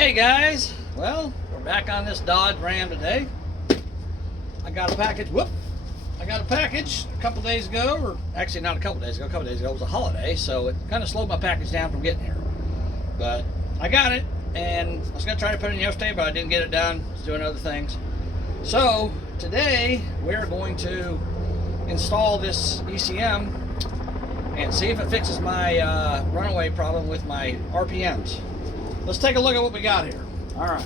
Hey guys, well, we're back on this Dodge Ram today. I got a package, I got a package a couple days ago, or actually not a couple days ago, it was a holiday, so it kind of slowed my package down from getting here. But I got it, and I was going to try to put it in yesterday, but I didn't get it done. I was doing other things. So today, we're going to install this ECM and see if it fixes my runaway problem with my RPMs. Let's take a look at what we got here. All right.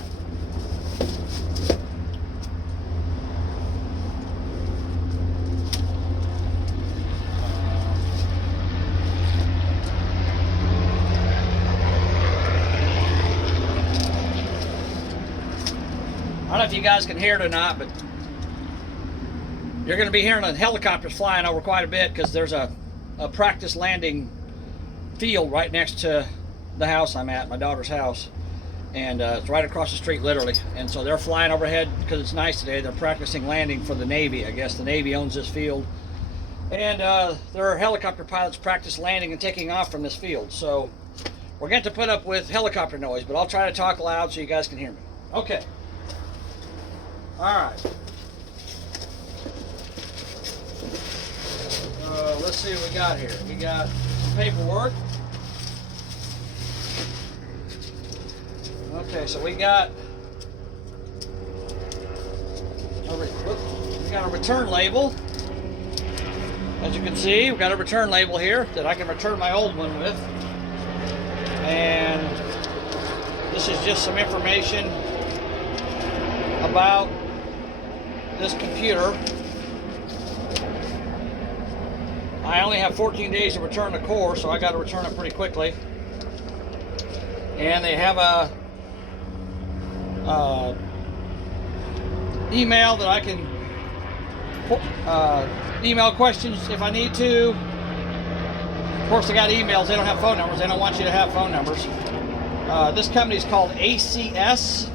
I don't know if you guys can hear it or not, but you're going to be hearing the helicopters flying over quite a bit because there's a practice landing field right next to the house I'm at, my daughter's house, and it's right across the street literally, and so they're flying overhead because it's nice today. They're practicing landing for the Navy. I guess the Navy owns this field, and there are helicopter pilots practice landing and taking off from this field, so we're going to put up with helicopter noise, but I'll try to talk loud so you guys can hear me. Okay. All right. Let's see what we got here. We got some paperwork. Okay, so we got a return label. As you can see, we've got a return label here that I can return my old one with. And this is just some information about this computer. I only have 14 days to return the core, so I got to return it pretty quickly. And they have a email that I can email questions if I need to. Of course, they got emails. They don't have phone numbers. They don't want you to have phone numbers. This company is called ACS,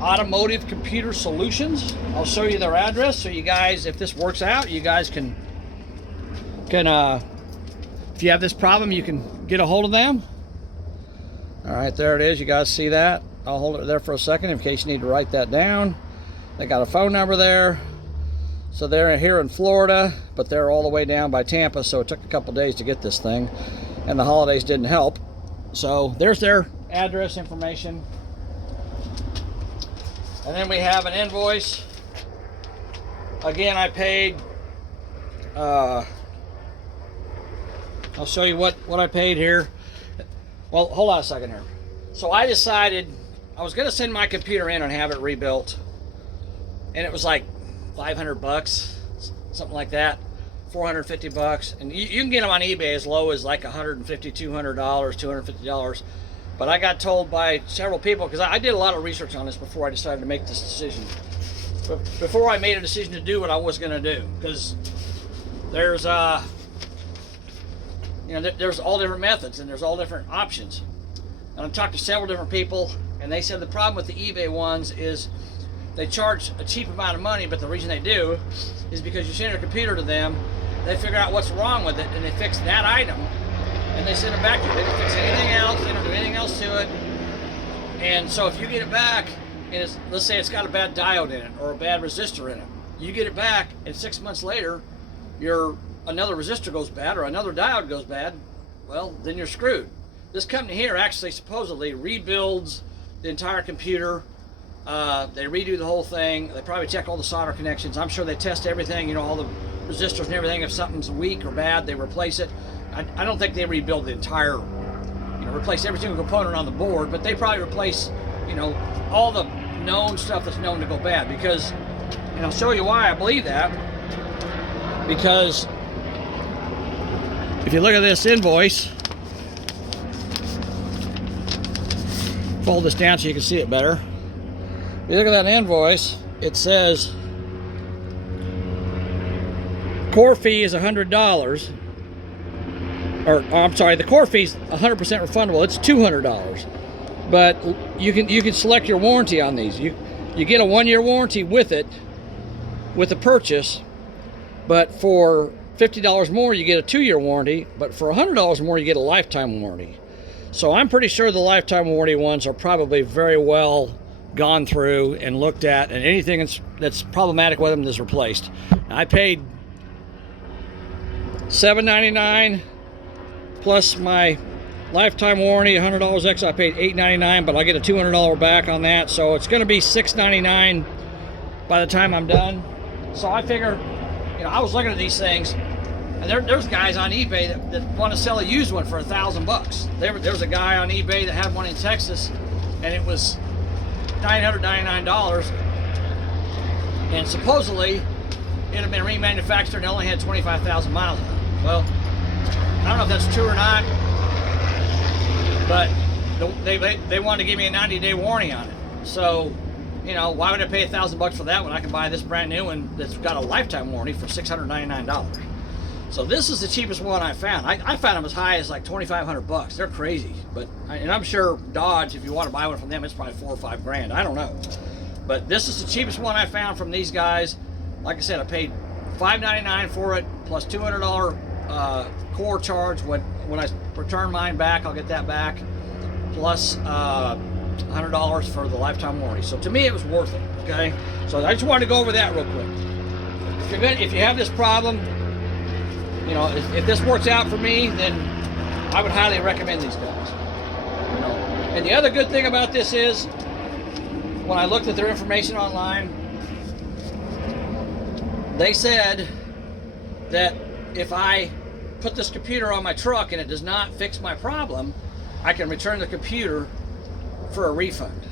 Automotive Computer Solutions. I'll show you their address so you guys, if this works out, you guys can if you have this problem, you can get a hold of them. All right, there it is. You guys see that? I'll hold it there for a second in case you need to write that down. They got a phone number there. So they're here in Florida, but they're all the way down by Tampa, so it took a couple days to get this thing, and the holidays didn't help. So there's their address information. And then we have an invoice. Again, I paid, I'll show you what I paid here. Well, hold on a second here. So I decided I was going to send my computer in and have it rebuilt, and it was like 500 bucks, something like that, 450 bucks, and you can get them on eBay as low as like 150, $200, $250. But I got told by several people, because I did a lot of research on this before I decided to make this decision. But before I made a decision to do what I was going to do, because there's there's all different methods and there's all different options. And I've talked to several different people, and they said the problem with the eBay ones is they charge a cheap amount of money, but the reason they do is because you send your computer to them, they figure out what's wrong with it, and they fix that item, and they send it back to you. They don't fix anything else, they don't do anything else to it. And so if you get it back, and let's say it's got a bad diode in it or a bad resistor in it, you get it back, and 6 months later, another resistor goes bad or another diode goes bad, well, then you're screwed. This company here actually supposedly rebuilds the entire computer. They redo the whole thing. They probably check all the solder connections. I'm sure they test everything, all the resistors and everything. If something's weak or bad, they replace it. I don't think they rebuild the entire, replace every single component on the board, but they probably replace, all the known stuff that's known to go bad. Because, and I'll show you why I believe that. Because if you look at this invoice, fold this down so you can see it better. If you look at that invoice, it says core fee is $100, I'm sorry, the core fee is 100% refundable. It's $200, but you can select your warranty on these. You get a 1-year warranty with it, with the purchase, but for $50 more, you get a 2-year warranty, but for $100 more, you get a lifetime warranty. So I'm pretty sure the lifetime warranty ones are probably very well gone through and looked at, and anything that's problematic with them is replaced. I paid $7.99 plus my lifetime warranty, $100 extra. I paid $8.99, but I get a $200 back on that, so it's going to be $6.99 by the time I'm done. So I figure, you know, I was looking at these things, and there's guys on eBay that want to sell a used one for $1,000. There was a guy on eBay that had one in Texas, and it was $999, and supposedly it had been remanufactured and only had 25,000 miles on it. Well, I don't know if that's true or not, but they wanted to give me a 90-day warranty on it. So, you know, why would I pay $1,000 for that when I can buy this brand new one that's got a lifetime warranty for $699? So this is the cheapest one I found. I found them as high as like $2,500. They're crazy, and I'm sure Dodge, if you want to buy one from them, it's probably $4 or $5 grand. I don't know, but this is the cheapest one I found from these guys. Like I said, I paid $5.99 for it plus $200 core charge. When I return mine back, I'll get that back plus $100 for the lifetime warranty. So to me, it was worth it. Okay, so I just wanted to go over that real quick. If you have this problem, you know, if this works out for me, then I would highly recommend these guys. You know, and the other good thing about this is, when I looked at their information online, they said that if I put this computer on my truck and it does not fix my problem, I can return the computer for a refund.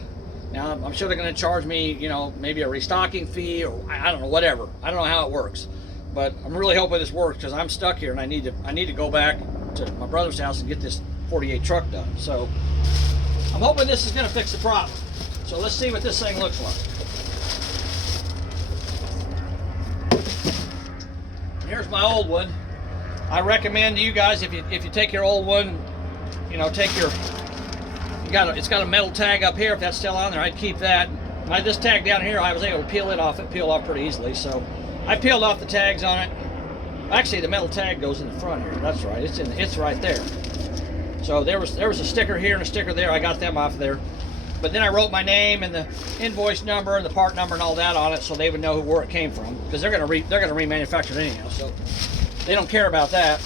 Now, I'm sure they're going to charge me, you know, maybe a restocking fee, or I don't know, whatever. I don't know how it works. But I'm really hoping this works, because I'm stuck here and I need to go back to my brother's house and get this 48 truck done. So I'm hoping this is going to fix the problem. So let's see what this thing looks like. And here's my old one. I recommend to you guys, if you take your old one, you know, it's got a metal tag up here. If that's still on there, I'd keep that. This tag down here, I was able to peel it off. It peeled off pretty easily, so I peeled off the tags on it. Actually, the metal tag goes in the front here. That's right. It's right there. So there was a sticker here and a sticker there. I got them off there. But then I wrote my name and the invoice number and the part number and all that on it, so they would know where it came from, because they're gonna remanufacture it anyhow. So they don't care about that.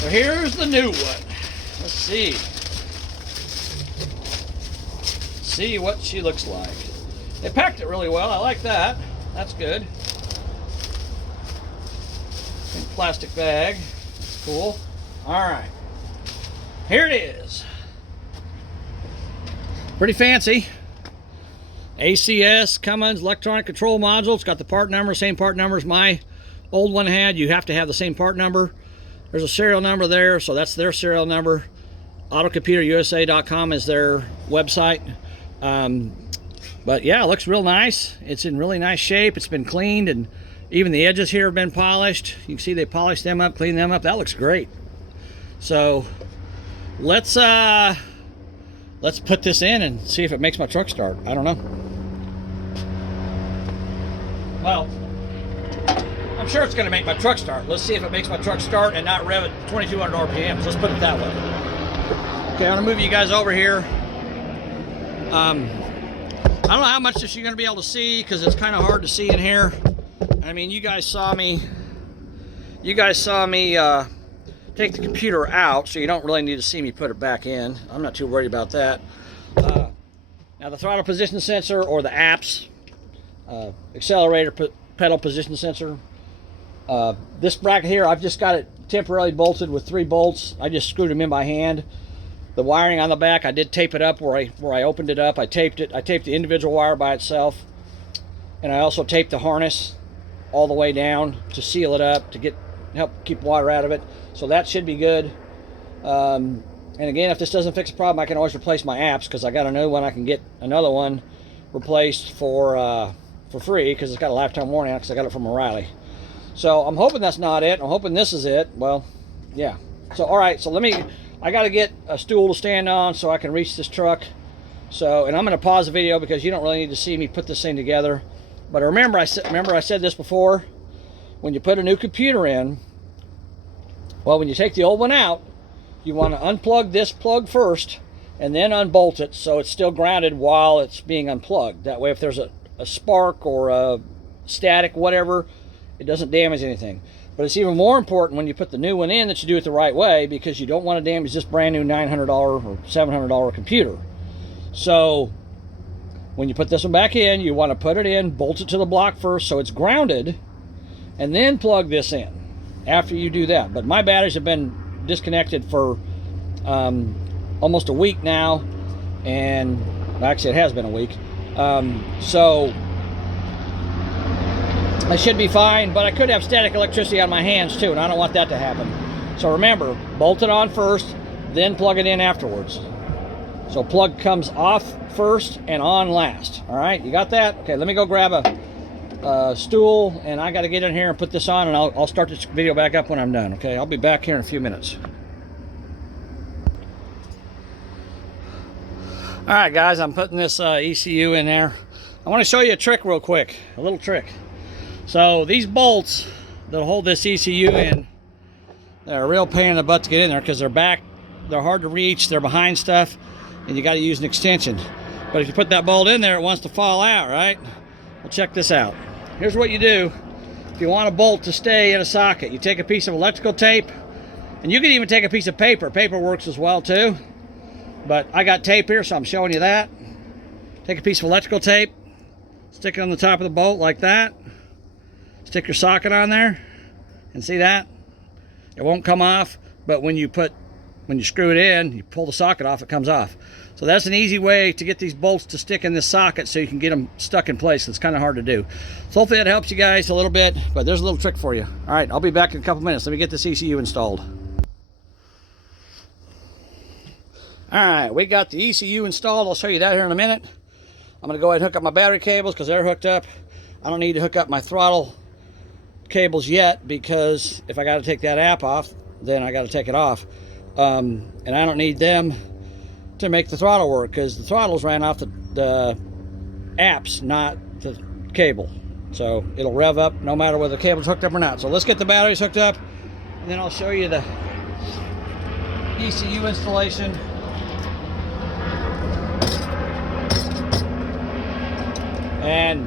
So here's the new one. Let's see. See what she looks like. They packed it really well. I like that. That's good. In plastic bag. That's cool. All right. Here it is. Pretty fancy. ACS, Cummins, electronic control module. It's got the part number, same part number as my old one had. You have to have the same part number. There's a serial number there, so that's their serial number. AutoComputerUSA.com is their website. But yeah, it looks real nice. It's in really nice shape. It's been cleaned, and even the edges here have been polished. You can see they polished them up, cleaned them up. That looks great. So let's put this in and see if it makes my truck start. I don't know. Well, I'm sure it's going to make my truck start. Let's see if it makes my truck start and not rev at 2,200 RPMs. Let's put it that way. Okay, I'm going to move you guys over here. I don't know how much this you're going to be able to see, because it's kind of hard to see in here. I mean, you guys saw me take the computer out, so you don't really need to see me put it back in. I'm not too worried about that. Now the throttle position sensor, or the apps, accelerator pedal position sensor. This bracket here, I've just got it temporarily bolted with 3 bolts. I just screwed them in by hand. The wiring on the back, I did tape it up where I opened it up. I taped it. I taped the individual wire by itself, and I also taped the harness all the way down to seal it up, to help keep water out of it. So that should be good. And again, if this doesn't fix the problem, I can always replace my apps, because I got a new one. I can get another one replaced for free, because it's got a lifetime warranty on it, because I got it from O'Reilly. So I'm hoping that's not it. I'm hoping this is it. Well, yeah. So all right. So I got to get a stool to stand on so I can reach this truck. So, and I'm going to pause the video because you don't really need to see me put this thing together. But remember I said this before. When you put a new computer in, well, when you take the old one out, you want to unplug this plug first and then unbolt it so it's still grounded while it's being unplugged. That way if there's a spark or a static, whatever, it doesn't damage anything. But it's even more important when you put the new one in that you do it the right way, because you don't want to damage this brand new $900 or $700 computer. So when you put this one back in, you want to put it in, bolt it to the block first so it's grounded, and then plug this in after you do that. But my batteries have been disconnected for almost a week now, and actually it has been a week. So I should be fine, but I could have static electricity on my hands too, and I don't want that to happen. So remember, bolt it on first, then plug it in afterwards. So plug comes off first and on last. All right, you got that? Okay, let me go grab a stool, and I got to get in here and put this on, and I'll start this video back up when I'm done. Okay, I'll be back here in a few minutes. All right, guys, I'm putting this ECU in there. I want to show you a trick real quick, a little trick. So these bolts that hold this ECU in, they're a real pain in the butt to get in there because they're hard to reach, they're behind stuff, and you got to use an extension. But if you put that bolt in there, it wants to fall out, right? Well, check this out. Here's what you do. If you want a bolt to stay in a socket, you take a piece of electrical tape, and you can even take a piece of paper. Paper works as well too, but I got tape here, so I'm showing you that. Take a piece of electrical tape, stick it on the top of the bolt like that. Stick your socket on there, and see that? It won't come off, but when you screw it in, you pull the socket off, it comes off. So that's an easy way to get these bolts to stick in this socket so you can get them stuck in place. It's kind of hard to do. So hopefully that helps you guys a little bit, but there's a little trick for you. All right, I'll be back in a couple minutes. Let me get this ECU installed. All right, we got the ECU installed. I'll show you that here in a minute. I'm gonna go ahead and hook up my battery cables because they're hooked up. I don't need to hook up my throttle cables yet, because if I got to take that app off, then I got to take it off, and I don't need them to make the throttle work, because the throttles ran off the apps, not the cable. So it'll rev up no matter whether the cable's hooked up or not. So let's get the batteries hooked up, and then I'll show you the ECU installation. And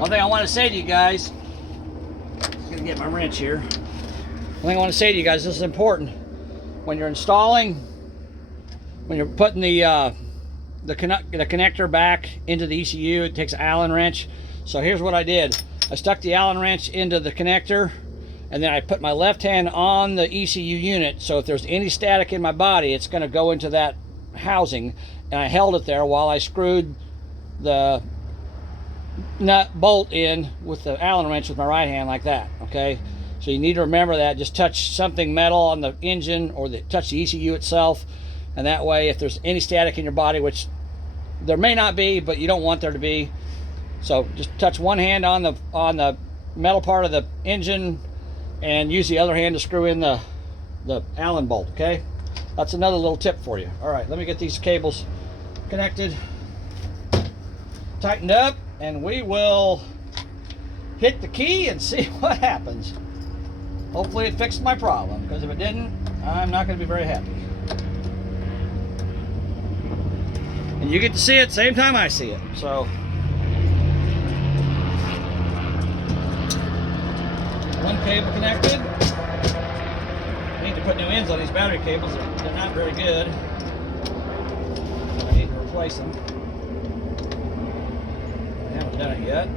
one thing I want to say to you guys, I'm gonna get my wrench here. One thing I want to say to you guys, this is important. When you're installing, when you're putting the connector back into the ECU, it takes an Allen wrench. So here's what I did. I stuck the Allen wrench into the connector, and then I put my left hand on the ECU unit, so if there's any static in my body, it's going to go into that housing, and I held it there while I screwed the nut bolt in with the Allen wrench with my right hand like that. Okay, so you need to remember that. Just touch something metal on the engine, or touch the ECU itself, and that way if there's any static in your body, which there may not be, but you don't want there to be, so just touch one hand on the metal part of the engine and use the other hand to screw in the Allen bolt. Okay, that's another little tip for you. All right, let me get these cables connected, tightened up, and we will hit the key and see what happens. Hopefully it fixed my problem, because if it didn't, I'm not going to be very happy. And you get to see it same time I see it. So one cable connected. I need to put new ends on these battery cables. They're not very good. I need to replace them. I haven't done it yet.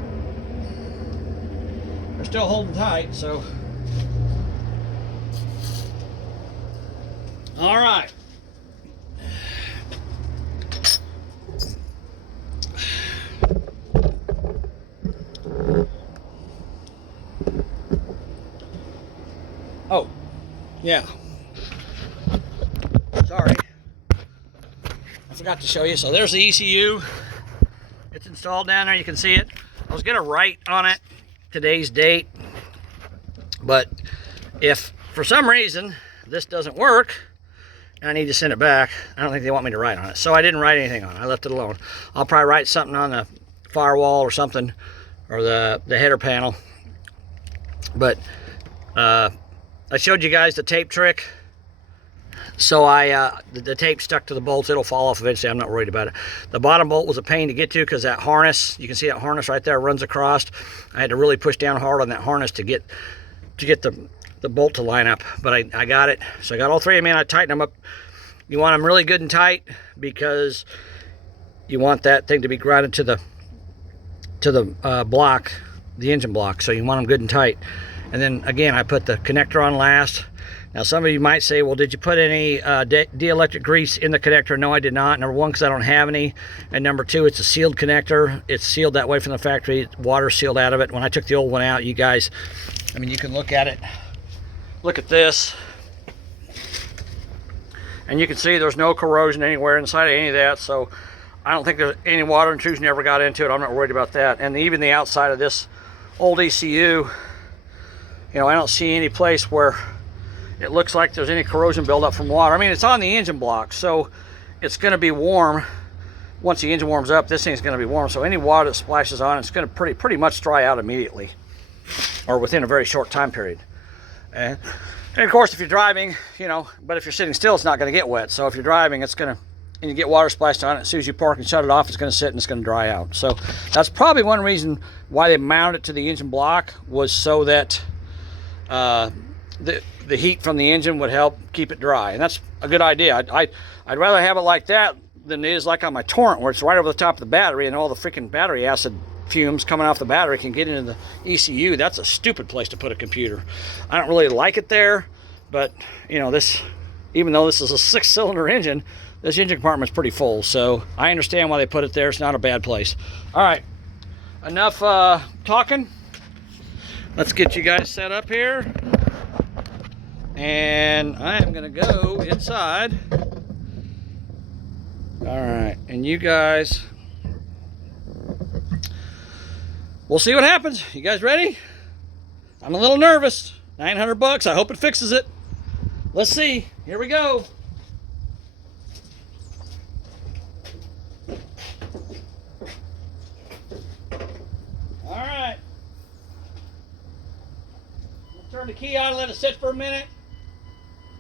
They're still holding tight, so. All right. Oh, yeah. Sorry. I forgot to show you. So there's the ECU. It's installed down there. You can see it. I was going to write on it today's date, but if for some reason this doesn't work and I need to send it back, I don't think they want me to write on it. So I didn't write anything on it. I left it alone. I'll probably write something on the firewall or something, or the header panel. But I showed you guys the tape trick. So the tape stuck to the bolts. It'll fall off eventually. I'm not worried about it. The bottom bolt was a pain to get to because that harness, you can see that harness right there runs across. I had to really push down hard on that harness to get the bolt to line up, but I got it. So I got all three of them in. I tightened them up. You want them really good and tight because you want that thing to be grounded to the block, the engine block. So you want them good and tight. And then again, I put the connector on last. Now some of you might say, well, did you put any dielectric grease in the connector? No, I did not. Number one, because I don't have any. And number two, it's a sealed connector. It's sealed that way from the factory. Water sealed out of it. When I took the old one out, you guys, I mean, you can look at it. Look at this. And you can see there's no corrosion anywhere inside of any of that. So I don't think there's any water intrusion ever got into it. I'm not worried about that. And even the outside of this old ECU, you know, I don't see any place where it looks like there's any corrosion buildup from water. I mean, it's on the engine block, so it's going to be warm. Once the engine warms up, this thing's going to be warm. So any water that splashes on, it's going to pretty much dry out immediately, or within a very short time period. And of course, if you're driving, you know, but if you're sitting still, it's not going to get wet. So if you're driving, it's going to, and you get water splashed on it, as soon as you park and shut it off, it's going to sit and it's going to dry out. So that's probably one reason why they mounted it to the engine block, was so that the heat from the engine would help keep it dry. And that's a good idea. I'd rather have it like that than it is like on my Torrent, where it's right over the top of the battery and all the freaking battery acid fumes coming off the battery can get into the ECU. That's a stupid place to put a computer. I don't really like it there, but you know, this, even though this is a 6-cylinder engine, this engine compartment's pretty full, so I understand why they put it there. It's not a bad place. All right, enough talking. Let's get you guys set up here. And I am gonna go inside. All right, and you guys, we'll see what happens. You guys ready? I'm a little nervous. $900. I hope it fixes it. Let's see. Here we go. All right. Turn the key on and let it sit for a minute.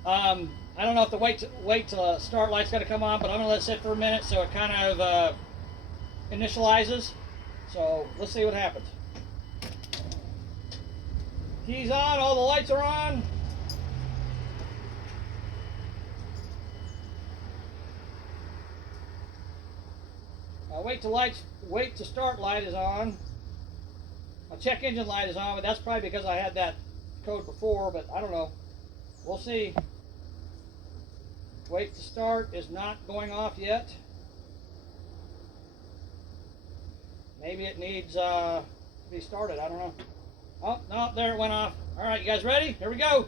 I don't know if the wait till start light's got to come on, but I'm gonna let it sit for a minute so it kind of initializes. So let's see what happens. Keys on, all the lights are on. Wait to start light is on. My check engine light is on, but that's probably because I had that code before, but I don't know. We'll see. Wait to start is not going off yet. Maybe it needs to be started. I don't know. Oh, no, there it went off. All right, you guys ready? Here we go.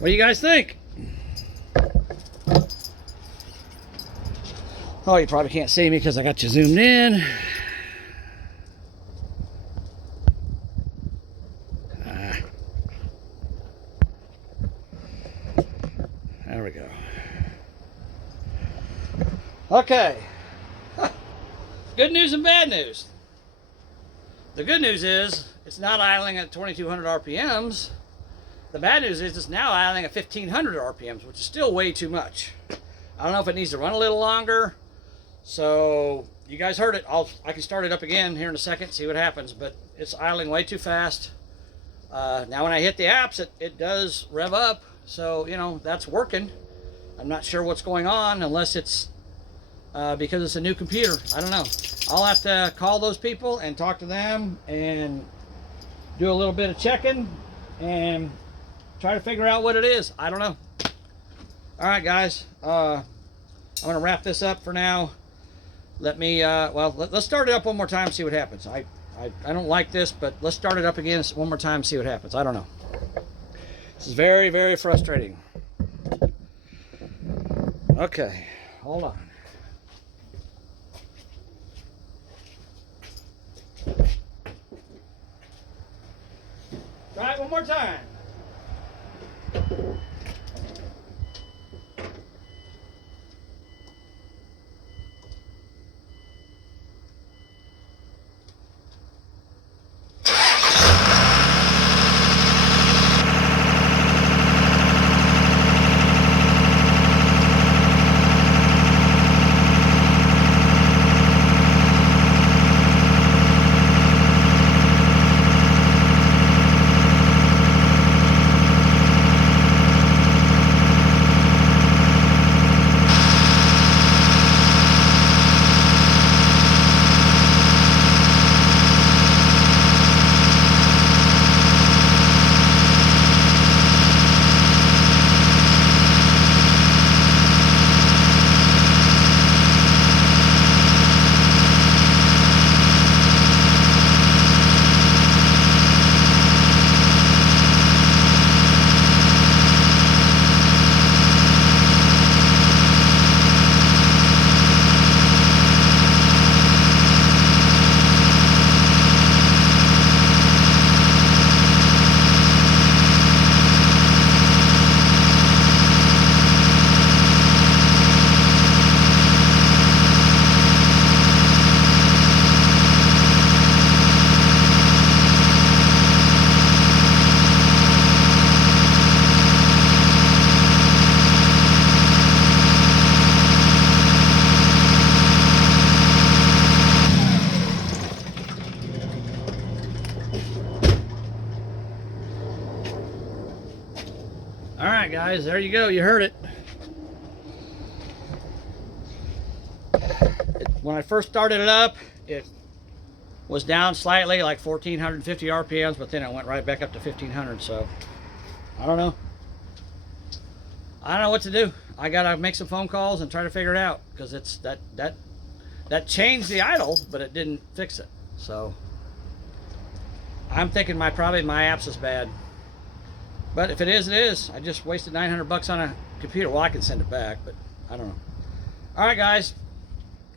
What do you guys think? Oh, you probably can't see me because I got you zoomed in. There we go. Okay. Good news and bad news. The good news is it's not idling at 2200 RPMs. the bad news is it's now idling at 1500 RPMs, which is still way too much. I don't know if it needs to run a little longer. So you guys heard it. I can start it up again here in a second, see what happens, but it's idling way too fast. Now when I hit the apps, it does rev up. So, you know, that's working. I'm not sure what's going on unless it's because it's a new computer. I don't know. I'll have to call those people and talk to them and do a little bit of checking and try to figure out what it is. I don't know. All right, guys. I'm going to wrap this up for now. Let me, let's start it up one more time, see what happens. I don't like this, but let's start it up again one more time, see what happens. I don't know. This is very, very frustrating. Okay, hold on. Try it one more time. All right, guys, there you go. You heard it. When I first started it up, it was down slightly, like 1450 RPMs, but then it went right back up to 1500. So I don't know. I don't know what to do. I gotta make some phone calls and try to figure it out, because it's that changed the idle, but it didn't fix it. So I'm thinking probably my apps is bad. But if it is, it is. I just wasted 900 bucks on a computer. Well, I can send it back, but I don't know. All right, guys.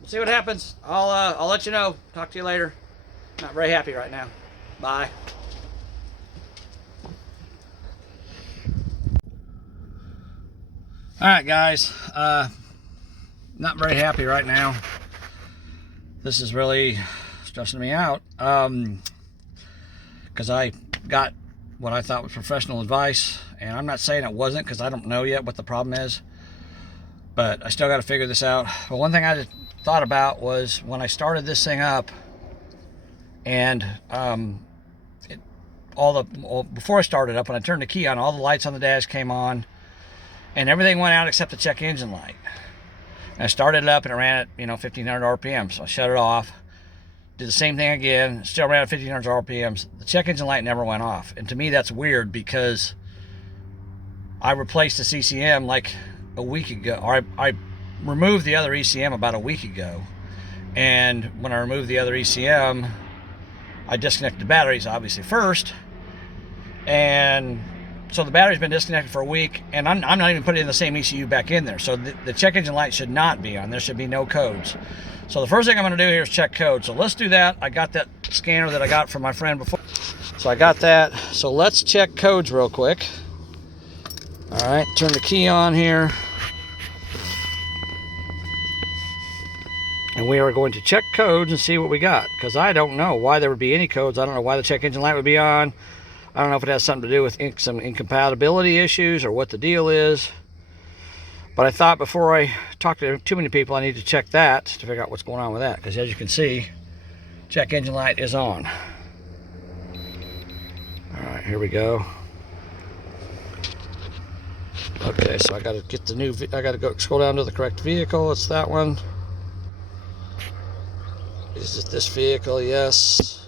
We'll see what happens. I'll let you know. Talk to you later. Not very happy right now. Bye. All right, guys. Not very happy right now. This is really stressing me out. Because I got what I thought was professional advice, and I'm not saying it wasn't, because I don't know yet what the problem is, but I still got to figure this out. But one thing I thought about was when I started this thing up, and before I started up, when I turned the key on, all the lights on the dash came on, and everything went out except the check engine light. And I started it up, and it ran at 1500 RPM, so I shut it off. Did the same thing again, still ran at 1500 RPMs. The check engine light never went off. And to me, that's weird, because I replaced the CCM like a week ago. Or I removed the other ECM about a week ago. And when I removed the other ECM, I disconnected the batteries, obviously, first. And so the battery's been disconnected for a week, and I'm not even putting the same ECU back in there. So the check engine light should not be on. There should be no codes. So the first thing I'm going to do here is check code. So let's do that. I got that scanner that I got from my friend before. So I got that. So let's check codes real quick. All right, turn the key on here. And we are going to check codes and see what we got, because I don't know why there would be any codes. I don't know why the check engine light would be on. I don't know if it has something to do with some incompatibility issues or what the deal is. But I thought before I talk to too many people, I need to check that to figure out what's going on with that. Because as you can see, check engine light is on. All right, here we go. Okay, so I got to get the new. I got to go scroll down to the correct vehicle. It's that one. Is it this vehicle? Yes.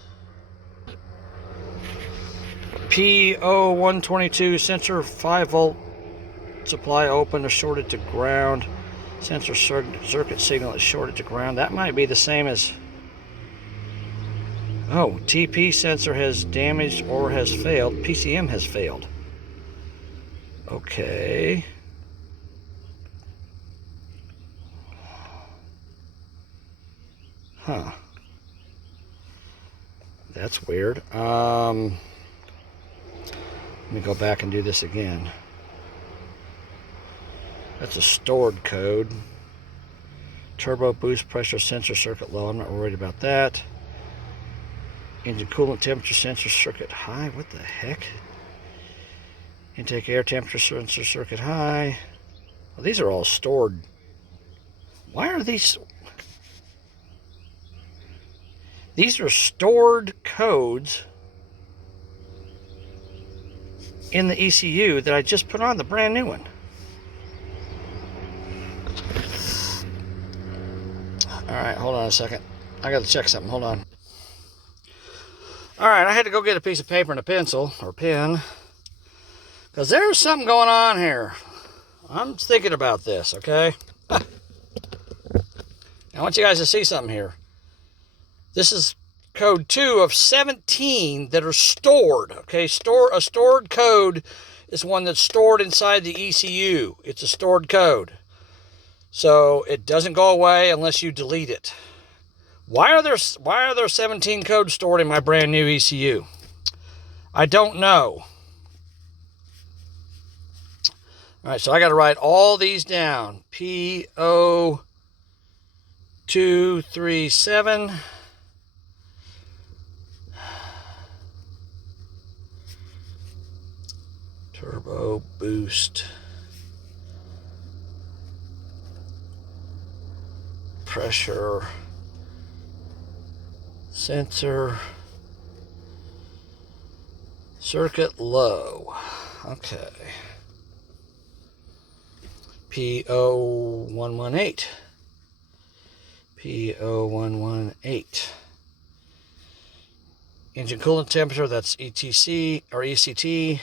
P0122 sensor 5-volt supply open or shorted to ground. Sensor circuit signal is shorted to ground. That might be the same as. Oh, TP sensor has damaged or has failed. PCM has failed. Okay. Huh. That's weird. Let me go back and do this again. That's a stored code. Turbo boost pressure sensor circuit low. I'm not worried about that. Engine coolant temperature sensor circuit high. What the heck? Intake air temperature sensor circuit high. Well, these are all stored. Why are these? These are stored codes in the ECU that I just put on the brand new one. All right, hold on a second. I got to check something. Hold on. All right, I had to go get a piece of paper and a pencil or pen because there's something going on here. I'm thinking about this, okay? I want you guys to see something here. This is code 2 of 17 that are stored, okay? A stored code is one that's stored inside the ECU. It's a stored code. So it doesn't go away unless you delete it. Why are there 17 codes stored in my brand new ECU? I don't know. All right, so I got to write all these down. P0237. Turbo boost. Pressure. Sensor. Circuit low. Okay. P0118. P0118. Engine coolant temperature, that's ETC or ECT.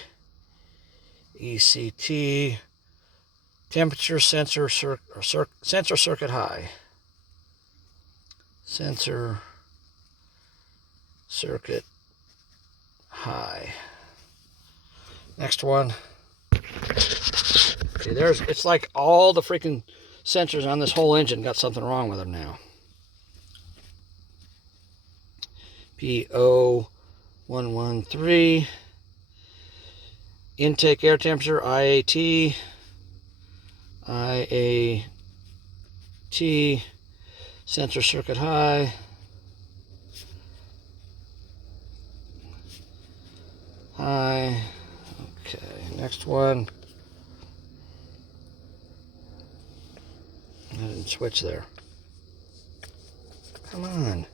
ECT. Temperature sensor sensor circuit high. Sensor circuit high. Next one. Okay, it's like all the freaking sensors on this whole engine got something wrong with them now. P0113. Intake air temperature, IAT. IAT. Sensor circuit high. High. Okay, next one. I didn't switch there. Come on.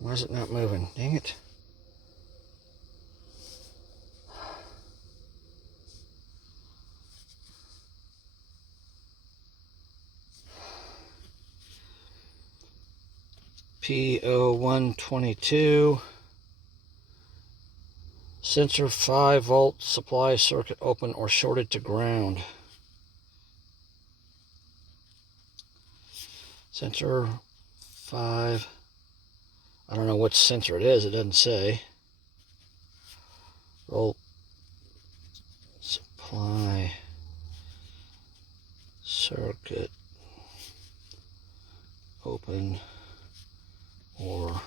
Why is it not moving? Dang it. P0122. Sensor 5-volt supply circuit open or shorted to ground. Sensor 5. I don't know which sensor it is. It doesn't say. Volt supply circuit open or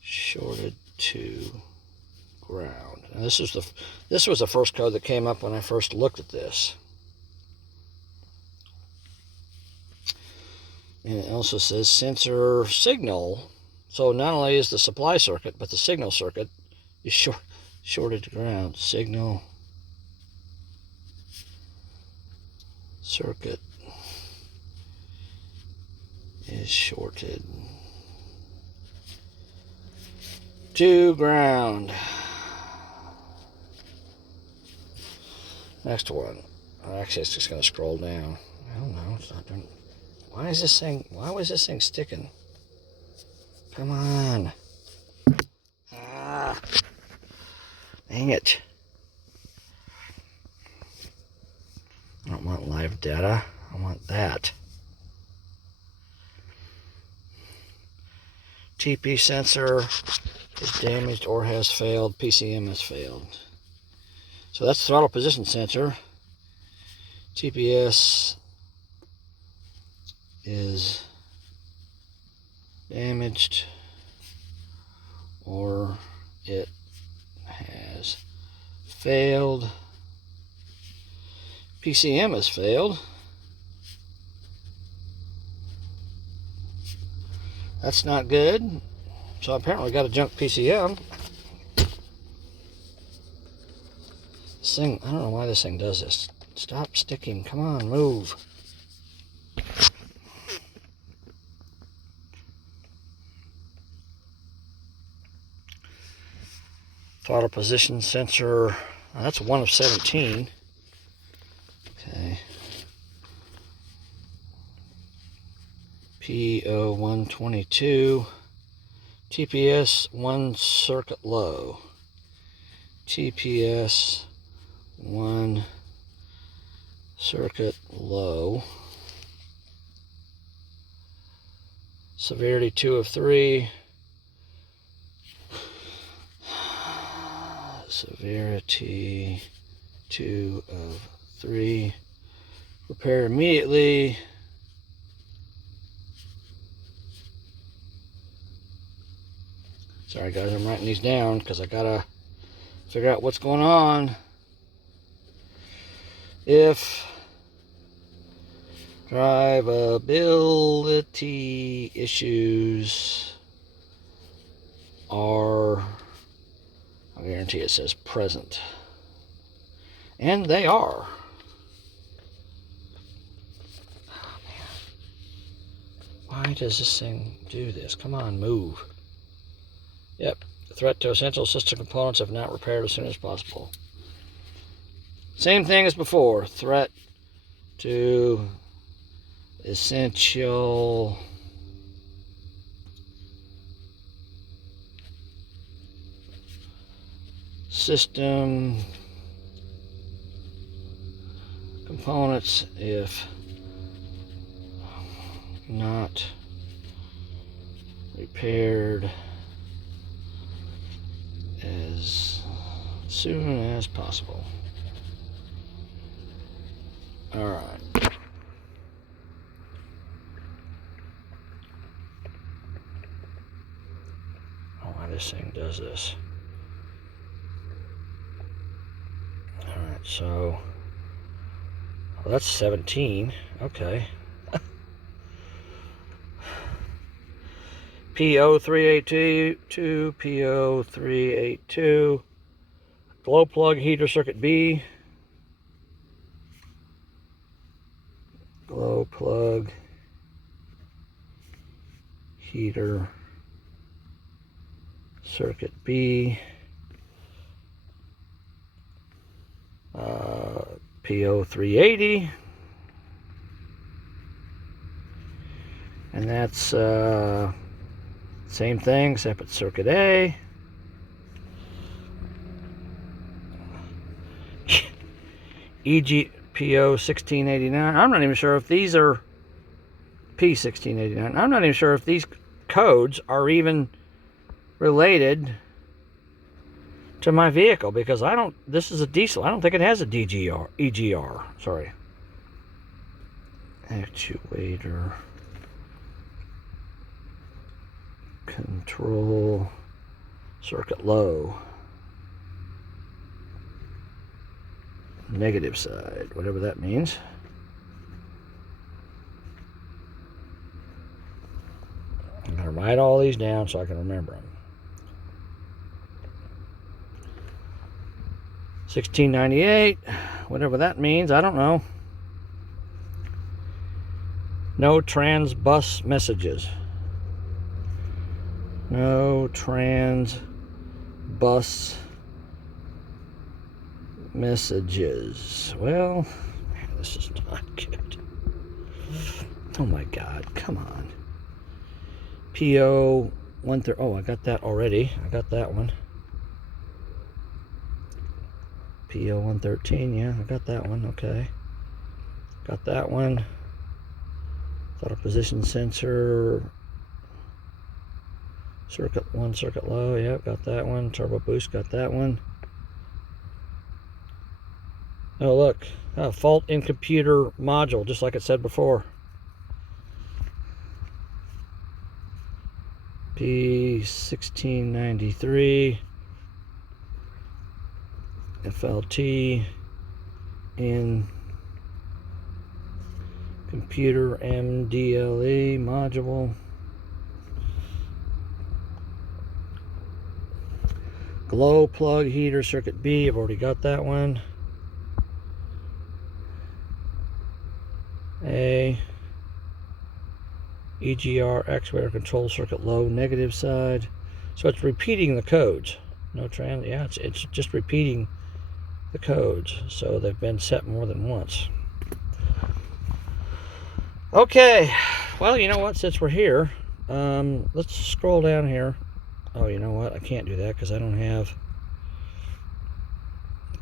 shorted to ground. Now this was the first code that came up when I first looked at this. And it also says sensor signal So not only is the supply circuit, but the signal circuit is shorted to ground. Signal circuit is shorted to ground. Next one. Actually, it's just going to scroll down. I don't know. It's not doing. Why was this thing sticking? Come on. Ah. Dang it. I don't want live data. I want that. TP sensor is damaged or has failed. PCM has failed. So that's throttle position sensor. TPS is damaged or it has failed. PCM has failed. That's not good. So apparently got a junk PCM. This thing, I don't know why this thing does this. Stop sticking. Come on, move. Throttle position sensor. That's 1 of 17. Okay. PO122. TPS 1 circuit low. TPS 1 circuit low. Severity 2 of 3. Severity 2 of 3. Repair immediately. Sorry guys, I'm writing these down because I gotta figure out what's going on. If drivability issues are, I guarantee it says present. And they are. Oh, man. Why does this thing do this? Come on, move. Yep. Threat to essential system components if not repaired as soon as possible. Same thing as before. Threat to essential system components if not repaired as soon as possible. All right. I don't know why this thing does this. All right, so well, that's 17. Okay. PO382, PO382, glow plug heater circuit B, glow plug heater circuit B, PO380, and that's same thing except it's circuit A. EGPO 1689. I'm not even sure if these are P1689. I'm not even sure if these codes are even related to my vehicle because I don't, this is a diesel. I don't think it has a EGR, sorry. Actuator control circuit low. Negative side, whatever that means. Gotta write all these down so I can remember them. 1698, whatever that means, I don't know. No trans bus messages. No trans bus messages. Well, man, this is not good. Oh my God, come on. PO 130. Oh, I got that already. I got that one. PO 113. Yeah, I got that one. Okay. Got that one. Throttle position sensor. Circuit 1, circuit low. Yeah, got that one. Turbo boost. Got that one. Oh, look. Fault in computer module, just like it said before. P1693 FLT in computer MDLE module. Glow plug heater circuit B, I've already got that one. A EGR actuator control circuit low negative side. So it's repeating the codes. No trans, yeah, it's just repeating the codes. So they've been set more than once. Okay, well, you know what, since we're here, let's scroll down here. Oh, you know what, I can't do that because I don't have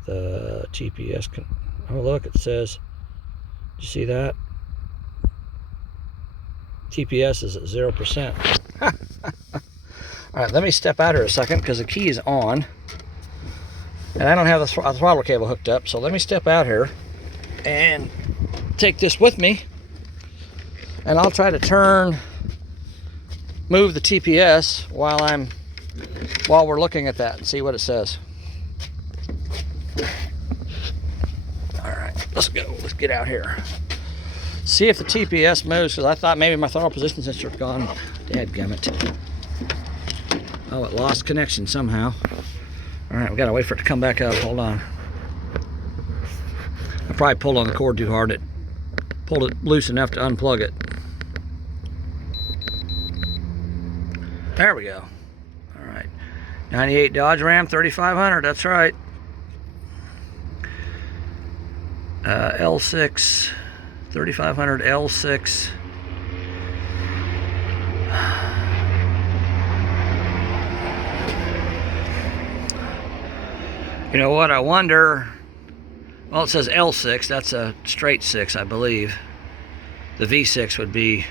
the TPS. Oh, look, it says, did you see that? TPS is at 0%. All right, let me step out here a second because the key is on. And I don't have the throttle cable hooked up, so let me step out here and take this with me. And I'll try to move the TPS while we're looking at that and see what it says. All right, let's go. Let's get out here. See if the TPS moves, because I thought maybe my throttle position sensor had gone. Dadgummit. Oh, it lost connection somehow. All right, we gotta wait for it to come back up. Hold on. I probably pulled on the cord too hard. It pulled it loose enough to unplug it. There we go. All right. 98 Dodge Ram 3500, that's right. L6, 3500 L6. You know what, I wonder, well, it says L6, that's a straight 6, I believe. The V6 would be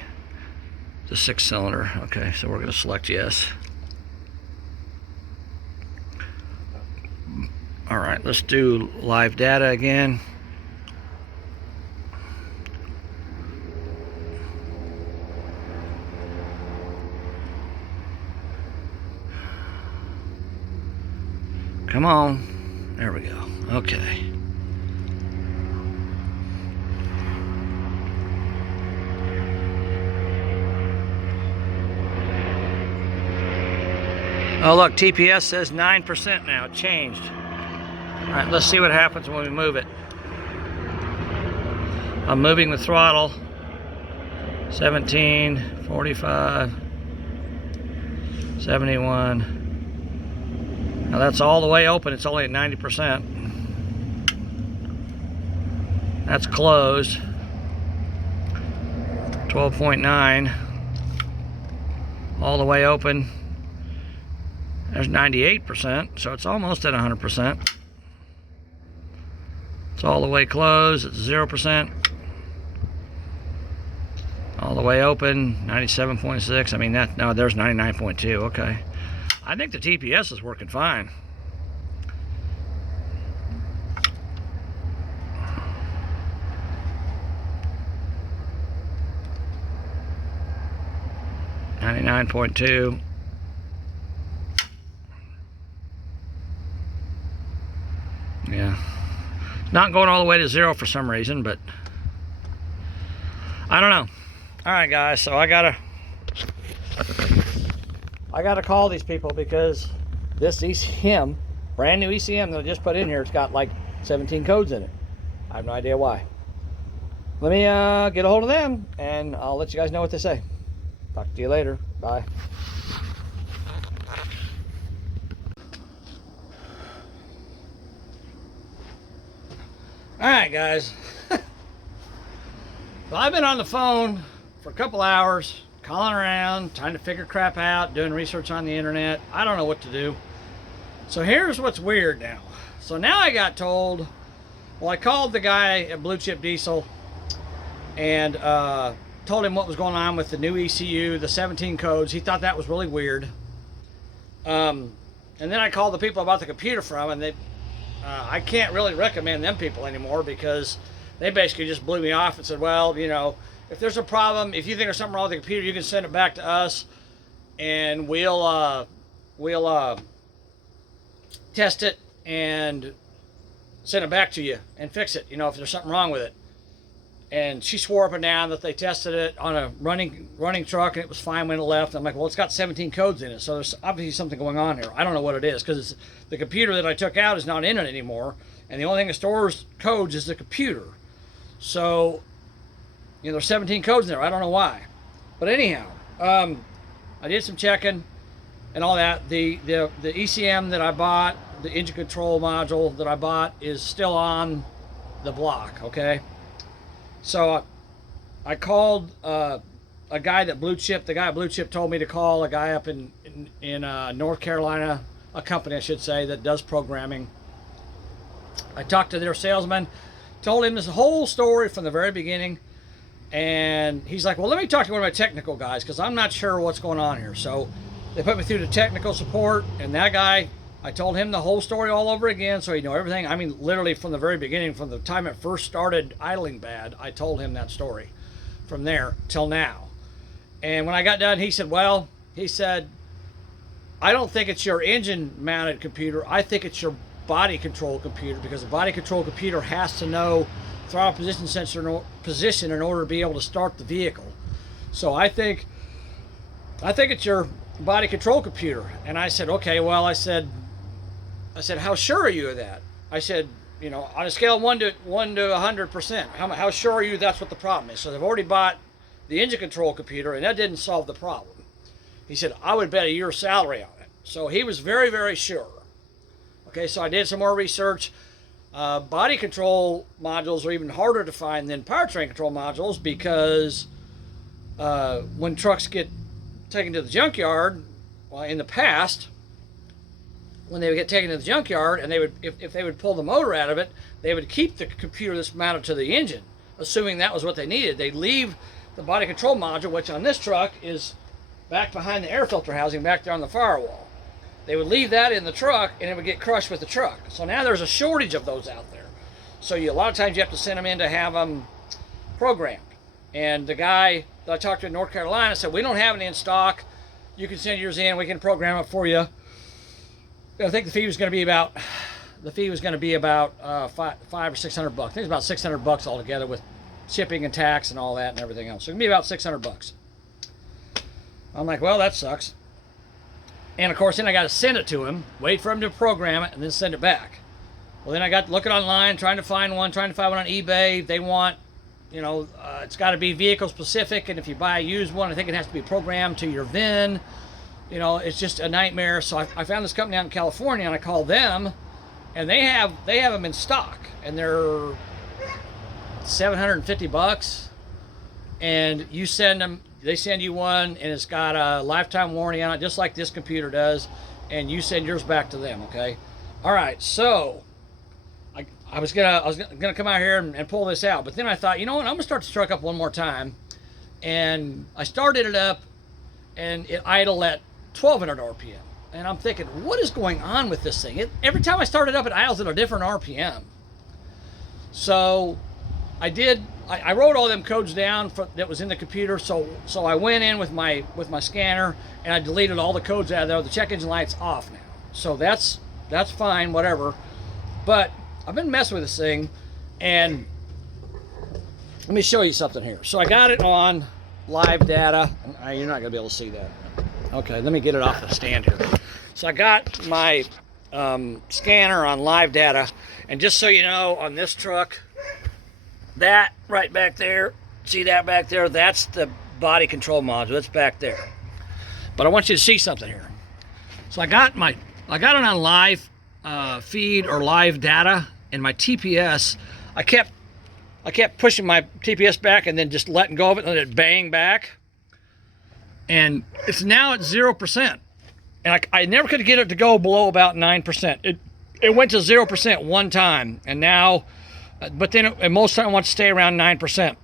the 6-cylinder. Okay, so we're going to select yes. All right, let's do live data again. Come on. There we go. Okay. Oh, look, TPS says 9% now. It changed. All right, let's see what happens when we move it. I'm moving the throttle. 17, 45, 71. Now that's all the way open. It's only at 90%. That's closed. 12.9. All the way open. There's 98%, so it's almost at 100%. It's all the way closed. It's 0%. All the way open. 97.6. I mean, no, there's 99.2. Okay. I think the TPS is working fine. .2. Yeah. Not going all the way to 0 for some reason, but I don't know. All right, guys, so I gotta I got to call these people because this ECM, brand new ECM that I just put in here, it's got like 17 codes in it. I have no idea why. Let me get a hold of them, and I'll let you guys know what they say. Talk to you later. Bye. Alright guys, so I've been on the phone for a couple hours, calling around, trying to figure crap out, doing research on the internet. I don't know what to do. So here's what's weird now. So now I got told, well, I called the guy at Blue Chip Diesel and told him what was going on with the new ECU, the 17 codes. He thought that was really weird. And then I called the people about the computer from, and they I can't really recommend them people anymore because they basically just blew me off and said, well, you know, if there's a problem, if you think there's something wrong with the computer, you can send it back to us and we'll test it and send it back to you and fix it, you know, if there's something wrong with it. And she swore up and down that they tested it on a running truck and it was fine when it left. I'm like, well, it's got 17 codes in it, so there's obviously something going on here. I don't know what it is because the computer that I took out is not in it anymore, and the only thing that stores codes is the computer. So, you know, there's 17 codes in there. I don't know why, but anyhow, I did some checking and all that. The ECM that I bought, the engine control module that I bought, is still on the block. Okay. So I called a guy that Blue Chip, the guy at Blue Chip told me to call a guy up in North Carolina, a company I should say, that does programming. I talked to their salesman, told him this whole story from the very beginning, and he's like, well, let me talk to one of my technical guys because I'm not sure what's going on here. So they put me through to technical support, and that guy, I told him the whole story all over again, so he knew everything. I mean, literally from the very beginning, from the time it first started idling bad, I told him that story from there till now. And when I got done, he said, well, he said, I don't think it's your engine mounted computer. I think it's your body control computer, because the body control computer has to know throttle position sensor position in order to be able to start the vehicle. So I think it's your body control computer. And I said, okay, well, I said, how sure are you of that? I said, you know, on a scale of 1 to 100%, how sure are you that's what the problem is? So they've already bought the engine control computer, and that didn't solve the problem. He said, I would bet a year's salary on it. So he was very, very sure. Okay, so I did some more research. Body control modules are even harder to find than powertrain control modules because when trucks get taken to the junkyard, well, in the past, when they would get taken to the junkyard and they would, if they would pull the motor out of it, they would keep the computer that's mounted to the engine, assuming that was what they needed. They'd leave the body control module, which on this truck is back behind the air filter housing back there on the firewall. They would leave that in the truck and it would get crushed with the truck. So now there's a shortage of those out there. So a lot of times you have to send them in to have them programmed. And the guy that I talked to in North Carolina said, we don't have any in stock. You can send yours in, we can program it for you. I think the fee was going to be about $500 or $600 bucks. I think it's about $600 altogether with shipping and tax and all that and everything else. So it can be about $600. I'm like, well, that sucks. And of course, then I got to send it to him, wait for him to program it, and then send it back. Well, then I got looking online, trying to find one on eBay. They want, you know, it's got to be vehicle specific, and if you buy a used one, I think it has to be programmed to your VIN. You know, it's just a nightmare. So I found this company out in California, and I called them, and they have them in stock, and they're $750. And you send them, they send you one, and it's got a lifetime warranty on it, just like this computer does, and you send yours back to them. Okay. All right. So I was gonna come out here and pull this out, but then I thought, you know what, I'm gonna start this truck up one more time, and I started it up, and it idled at 1200 RPM, and I'm thinking, what is going on with this thing? Every time I start it up, it idles at a different RPM. So I wrote all them codes down that was in the computer. So I went in with my scanner and I deleted all the codes out of there. The check engine light's off now, so that's fine, whatever. But I've been messing with this thing, and let me show you something here. So I got it on live data. You're not gonna be able to see that. Okay, let me get it off the stand here. So I got my scanner on live data, and just so you know, on this truck, that right back there, see that back there, that's the body control module. That's back there. But I want you to see something here. So I got it on live feed or live data, and my TPS, I kept pushing my TPS back and then just letting go of it and let it bang back. And it's now at 0%. And I never could get it to go below about 9%. It went to 0% one time, and now, but then and most of the time it wants to stay around 9%.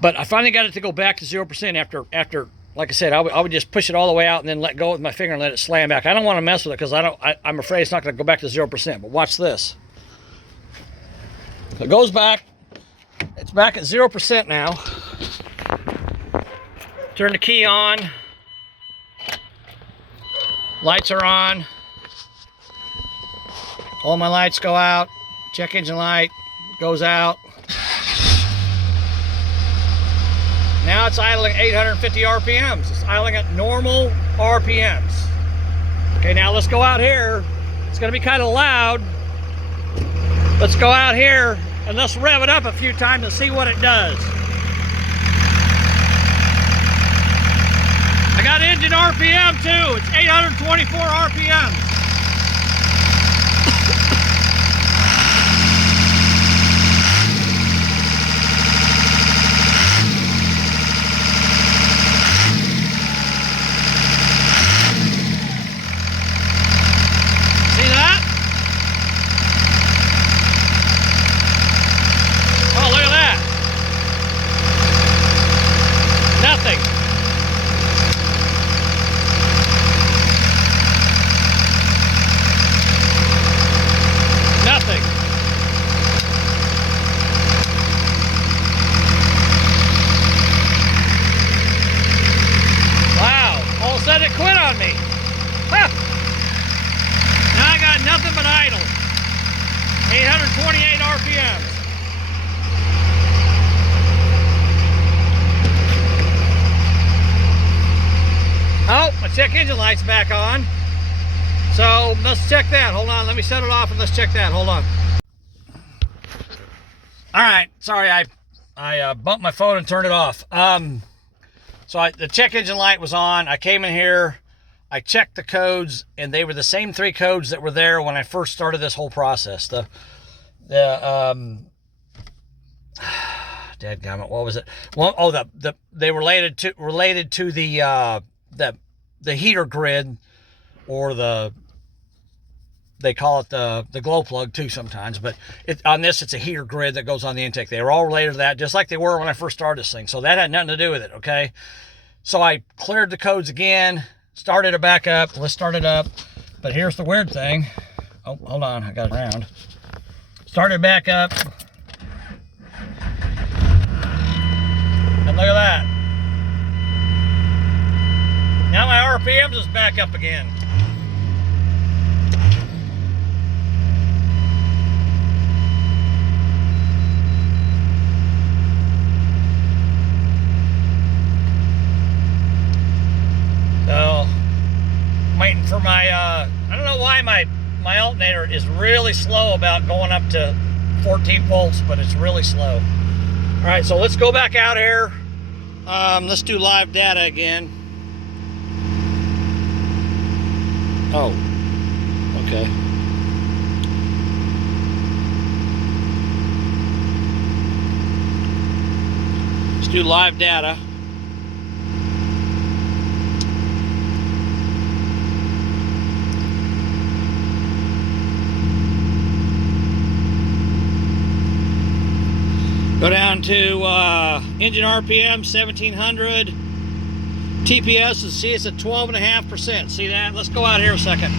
But I finally got it to go back to 0% after, like I said, I would just push it all the way out and then let go with my finger and let it slam back. I don't want to mess with it because I'm afraid it's not going to go back to 0%. But watch this. So it goes back. It's back at 0% now. Turn the key on. Lights are on. All my lights go out. Check engine light goes out. Now it's idling 850 RPMs. It's idling at normal RPMs. Okay, now let's go out here. It's gonna be kind of loud. Let's go out here and let's rev it up a few times and see what it does. I got engine RPM too. It's 824 RPMs. It quit on me. Huh. Now I got nothing but idle. 828 RPMs. Oh, my check engine light's back on. So let's check that. Hold on, let me set it off and let's check that. Hold on. All right, sorry, I bumped my phone and turned it off. So the check engine light was on. I came in here, I checked the codes, and they were the same 3 codes that were there when I first started this whole process. Dadgummit, what was it? Well, oh, they related to the heater grid, or they call it the glow plug too sometimes, but on this it's a heater grid that goes on the intake. They were all related to that, just like they were when I first started this thing. So that had nothing to do with it, okay? So I cleared the codes again, started it back up. Let's start it up. But here's the weird thing. Oh, hold on, I got it around. Started it back up. And look at that. Now my RPMs is back up again. So, waiting for my, I don't know why my alternator is really slow about going up to 14 volts, but it's really slow. All right, so let's go back out here. Let's do live data again. Oh, okay. Let's do live data. Go down to engine RPM 1700. TPS is, see, it's at 12.5%. See that? Let's go out here a second.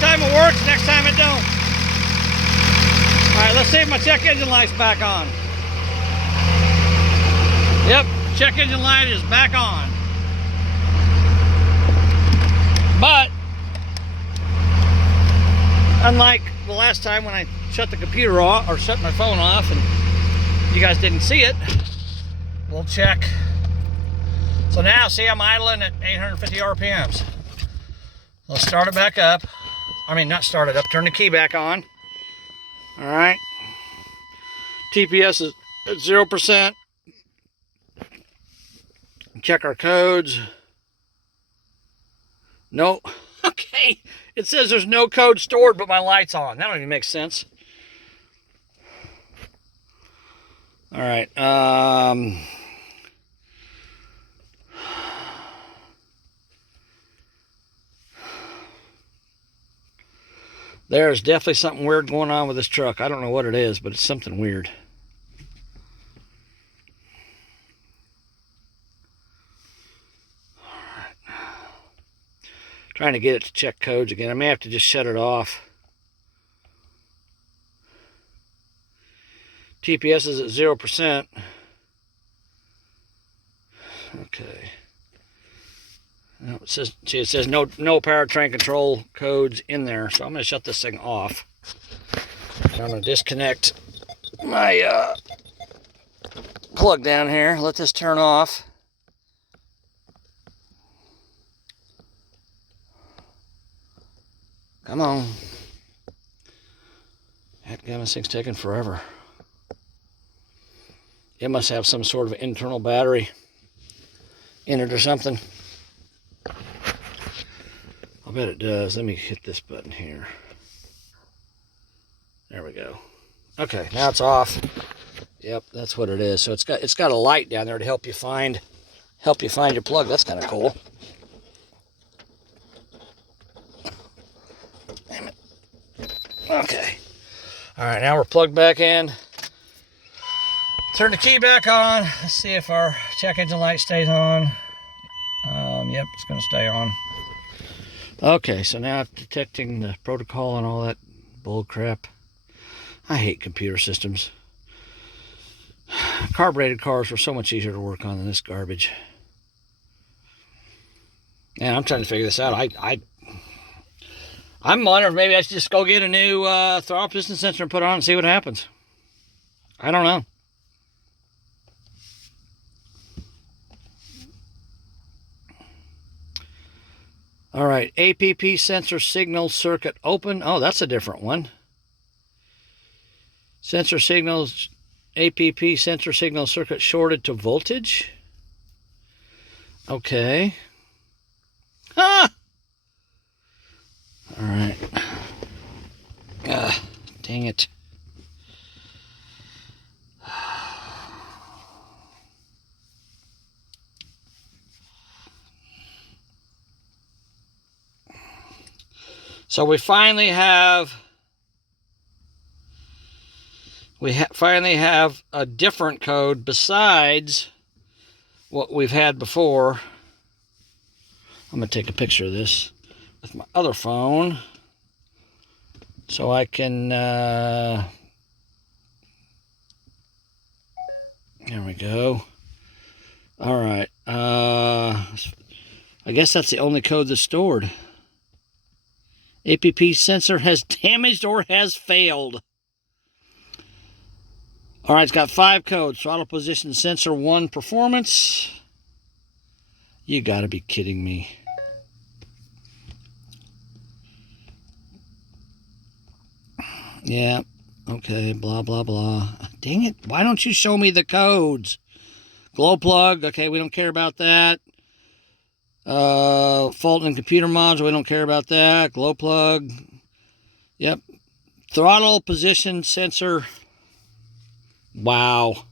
time it works, next time it don't. All right, let's see if my check engine light's back on. Yep, check engine light is back on. But, unlike the last time when I shut the computer off, or shut my phone off, and you guys didn't see it, we'll check. So now, see, I'm idling at 850 RPMs. Let's start it back up. I mean, not start it up, turn the key back on. All right. TPS is at 0%. Check our codes. No. Okay. It says there's no code stored, but my light's on. That don't even make sense. All right. There's definitely something weird going on with this truck. I don't know what it is, but it's something weird. All right. Trying to get it to check codes again. I may have to just shut it off. TPS is at 0%. Okay. No, it says no powertrain control codes in there, so I'm going to shut this thing off. I'm going to disconnect my plug down here. Let this turn off. Come on. That thing's taking forever. It must have some sort of internal battery in it or something. I bet it does. Let me hit this button here. There we go. Okay, now it's off. Yep, that's what it is. So it's got a light down there to help you find your plug. That's kind of cool. Damn it. Okay. All right, now we're plugged back in. Turn the key back on. Let's see if our check engine light stays on. Yep, it's going to stay on. Okay, so now detecting the protocol and all that bull crap. I hate computer systems. Carbureted cars were so much easier to work on than this garbage. And I'm trying to figure this out. I'm wondering if maybe I should just go get a new throttle piston sensor and put it on and see what happens. I don't know. All right, APP sensor signal circuit open. Oh, that's a different one. Sensor signals, APP sensor signal circuit shorted to voltage. Okay. Ah! All right. Ah, dang it. So we finally have a different code besides what we've had before. I'm going to take a picture of this with my other phone so I can there we go. All right, I guess that's the only code that's stored. APP sensor has damaged or has failed. All right, it's got 5 codes. Throttle position sensor 1 performance. You got to be kidding me. Yeah, okay, blah, blah, blah. Dang it, why don't you show me the codes? Glow plug, okay, we don't care about that. Fault in computer module, we don't care about that. Glow plug. Yep. Throttle position sensor. Wow.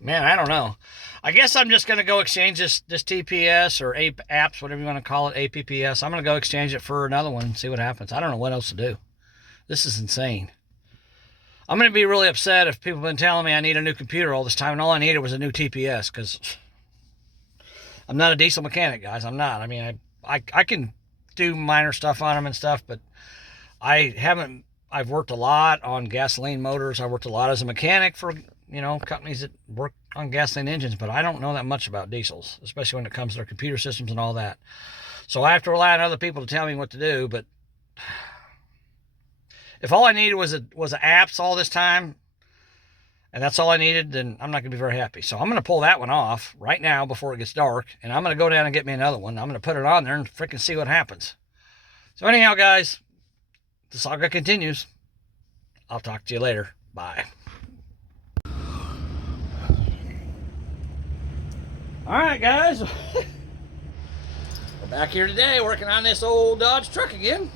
Man, I don't know. I guess I'm just going to go exchange this TPS or apps, whatever you want to call it, APPS. I'm going to go exchange it for another one and see what happens. I don't know what else to do. This is insane. I'm going to be really upset if people have been telling me I need a new computer all this time, and all I needed was a new TPS, because I'm not a diesel mechanic, guys. I'm not. I mean, I can do minor stuff on them and stuff, but I've worked a lot on gasoline motors. I worked a lot as a mechanic for, companies that work on gasoline engines, but I don't know that much about diesels, especially when it comes to their computer systems and all that. So I have to rely on other people to tell me what to do. But if all I needed was apps all this time, and that's all I needed, then I'm not going to be very happy. So I'm going to pull that one off right now before it gets dark, and I'm going to go down and get me another one. I'm going to put it on there and freaking see what happens. So anyhow, guys, the saga continues. I'll talk to you later. Bye. Alright, guys. We're back here today working on this old Dodge truck again.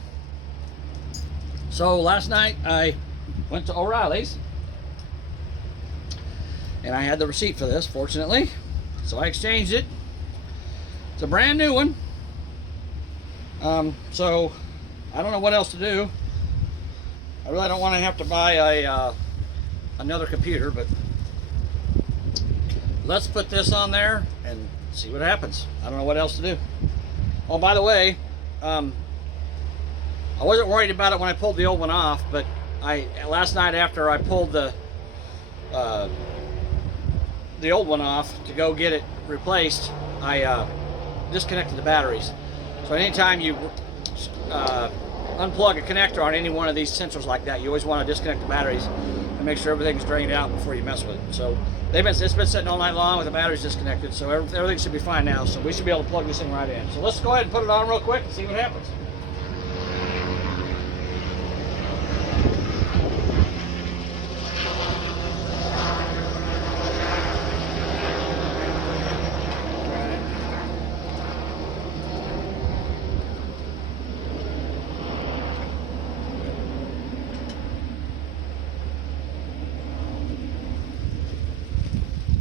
So last night I went to O'Reilly's and I had the receipt for this, fortunately. So I exchanged it. It's a brand new one. So I don't know what else to do. I really don't want to have to buy another computer, but let's put this on there and see what happens. I don't know what else to do. Oh, by the way, I wasn't worried about it when I pulled the old one off, but last night after I pulled the old one off to go get it replaced, I disconnected the batteries. So anytime you unplug a connector on any one of these sensors like that, you always want to disconnect the batteries and make sure everything's drained out before you mess with it. So it's been sitting all night long with the batteries disconnected, so everything should be fine now. So we should be able to plug this thing right in. So let's go ahead and put it on real quick and see what happens.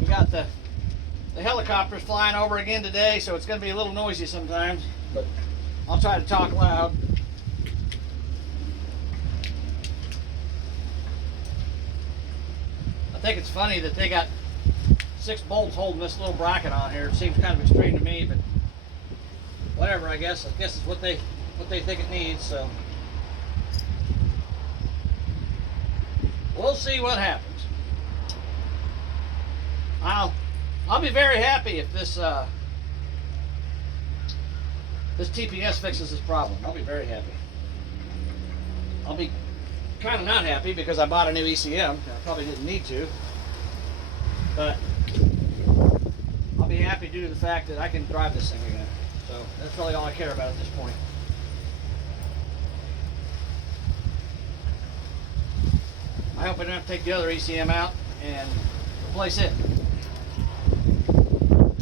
Got the helicopters flying over again today, so it's going to be a little noisy sometimes, but I'll try to talk loud. I think it's funny that they got 6 bolts holding this little bracket on here. It seems kind of extreme to me, but whatever, I guess it's what they think it needs, so we'll see what happens. I'll be very happy if this TPS fixes this problem. I'll be very happy. I'll be kind of not happy because I bought a new ECM. I probably didn't need to, but I'll be happy due to the fact that I can drive this thing again. So that's really all I care about at this point. I hope I don't have to take the other ECM out and replace it.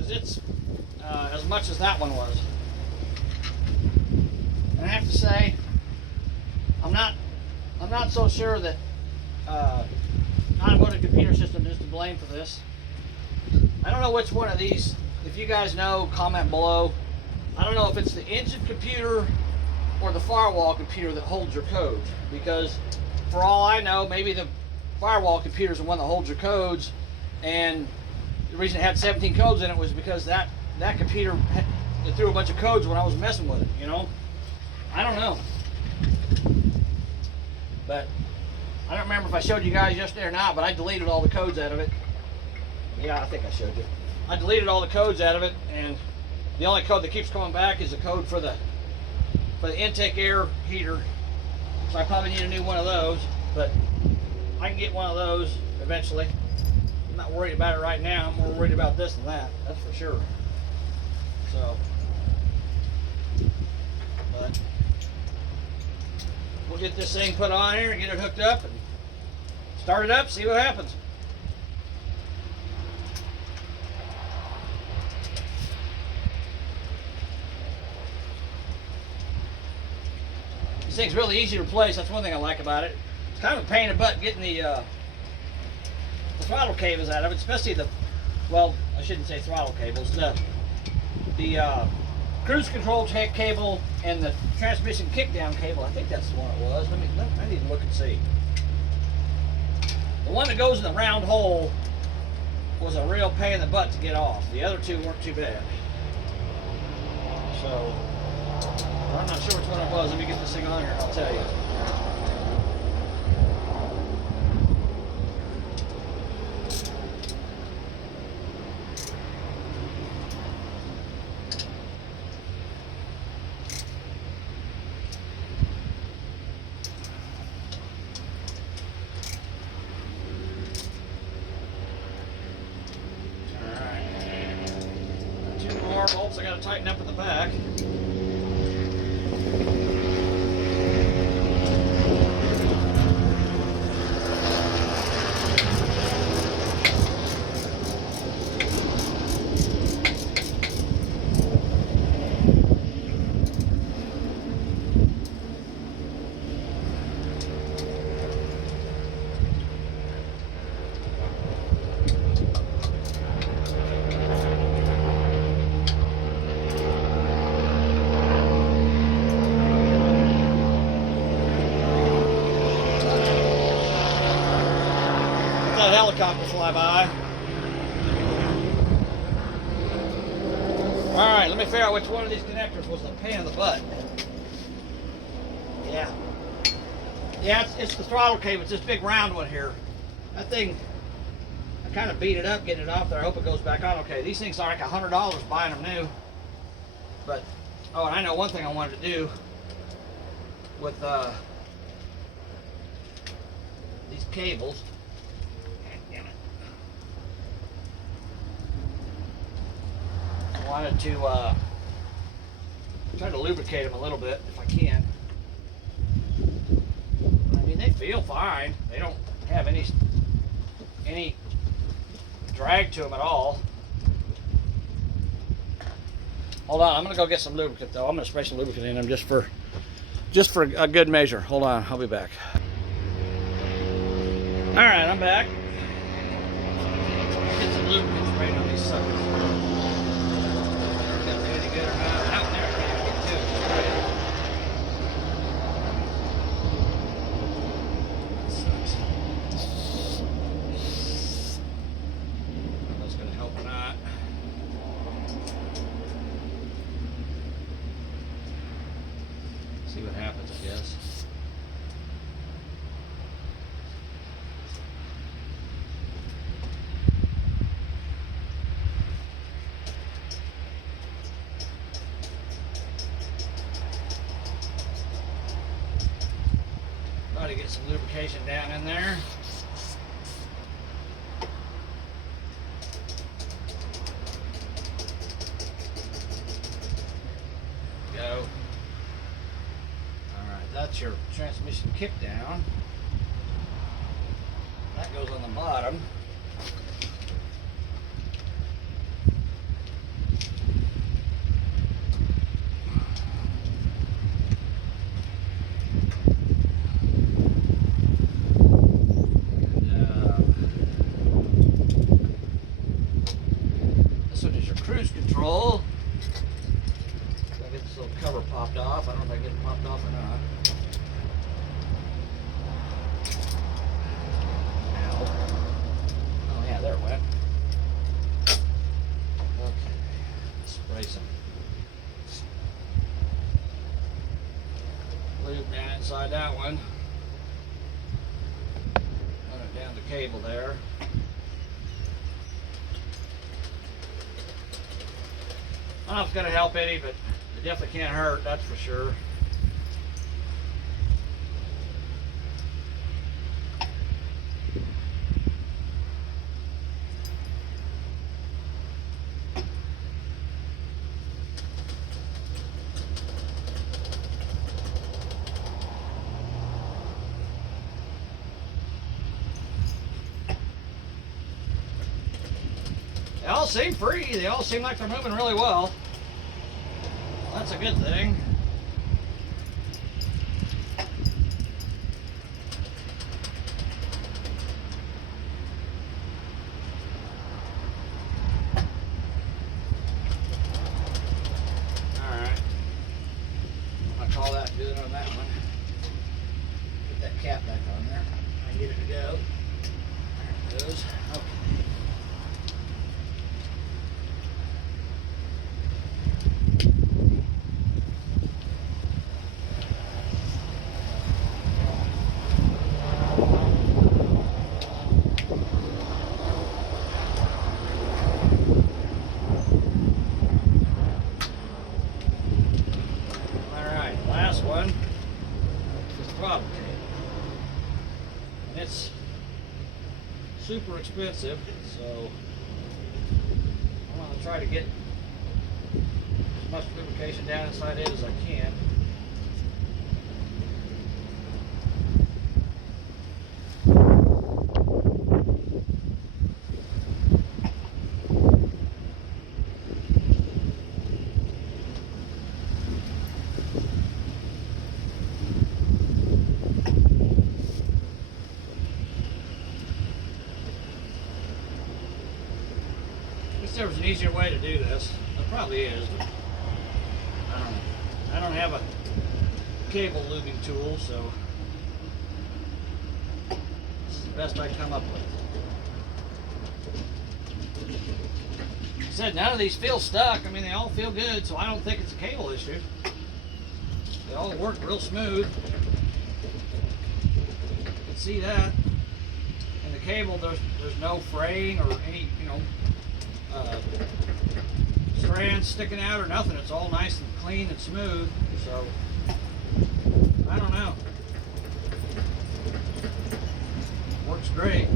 It's as much as that one was. And I have to say, I'm not so sure that automotive computer system is to blame for this. I don't know which one of these. If you guys know, comment below. I don't know if it's the engine computer or the firewall computer that holds your codes, because for all I know, maybe the firewall computer is the one that holds your codes, and the reason it had 17 codes in it was because that computer it threw a bunch of codes when I was messing with it, I don't know. But I don't remember if I showed you guys yesterday or not, but I deleted all the codes out of it. Yeah, I think I showed you. I deleted all the codes out of it, and the only code that keeps coming back is the code for the intake air heater. So I probably need a new one of those, but I can get one of those eventually. I'm not worried about it right now. I'm more worried about this than that. That's for sure. So, but we'll get this thing put on here and get it hooked up and start it up, see what happens. This thing's really easy to replace. That's one thing I like about it. It's kind of a pain in the butt getting the throttle cables out of it, especially well, I shouldn't say throttle cables, the cruise control cable and the transmission kickdown cable. I think that's the one it was. I need to look and see. The one that goes in the round hole was a real pain in the butt to get off. The other two weren't too bad. So, I'm not sure which one it was. Let me get this thing on here and I'll tell you. Bolts I got to tighten up in the back. Helicopter fly by. Alright, let me figure out which one of these connectors was the pain in the butt. Yeah. Yeah, it's the throttle cable. It's this big round one here. That thing, I kind of beat it up getting it off there. I hope it goes back on okay. These things are like $100 buying them new. But, oh, and I know one thing I wanted to do with these cables. I wanted to try to lubricate them a little bit if I can. I mean, they feel fine. They don't have any drag to them at all. Hold on, I'm gonna go get some lubricant though. I'm gonna spray some lubricant in them just for a good measure. Hold on, I'll be back. All right, I'm back. Get some lubricant sprayed on these suckers. Good or not. Out there, I can't even get to it. That sucks. I don't know if that's going to help or not. See what happens, I guess. To get some lubrication down in there. Go. Alright, that's your transmission kick down. That goes on the bottom. Cruise control. I'll get this little cover popped off. I don't know if I get it popped off or not. Ow. Oh yeah, there it went. Okay. Spray some lube down inside that one. Run it down the cable there. I don't know if it's going to help any, but it definitely can't hurt, that's for sure. They all seem free. They all seem like they're moving really well. That's a good thing. Alright. I'm going to call that good on that one. Get that cap back on there. I can get it to go. goes. Okay. Last one is the throttle cable. And it's super expensive, so I'm going to try to get as much lubrication down inside it as I can. There was an easier way to do this. There probably is, but I don't know. I don't have a cable lubing tool, so this is the best I come up with. Like I said, none of these feel stuck. I mean, they all feel good, so I don't think it's a cable issue. They all work real smooth. You can see that. And the cable, there's no fraying or any, strands sticking out or nothing. It's all nice and clean and smooth. So I don't know. Works great.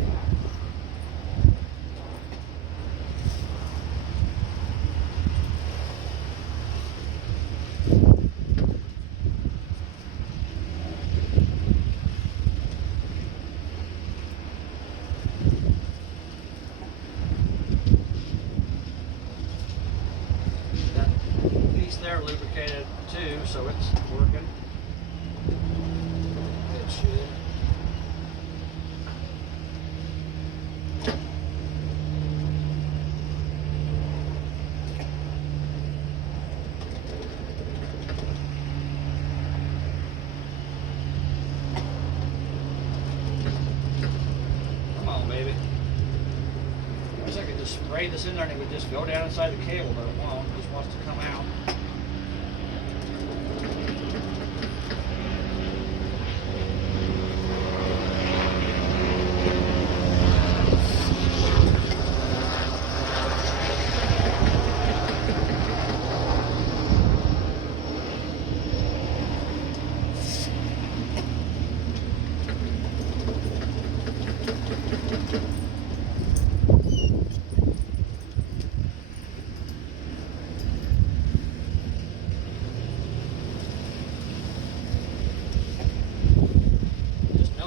They're lubricated too, so it's working. It should. Come on, baby. I wish I could just spray this in there and it would just go down inside the cable, but it won't. It just wants to come out.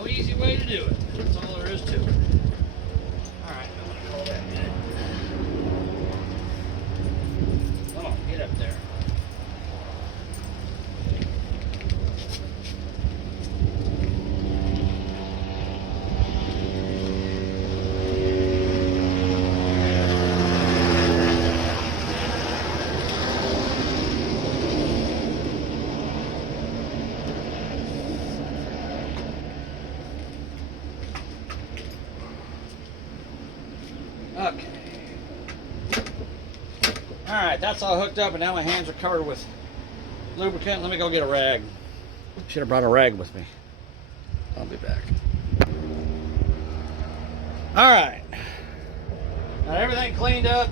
Easy way to do it. That's all there is to it. Alright, I'm going to call that in. Come on, get up there. Okay. Alright, that's all hooked up, and now my hands are covered with lubricant. Let me go get a rag. Should have brought a rag with me. I'll be back. Alright. Got everything cleaned up.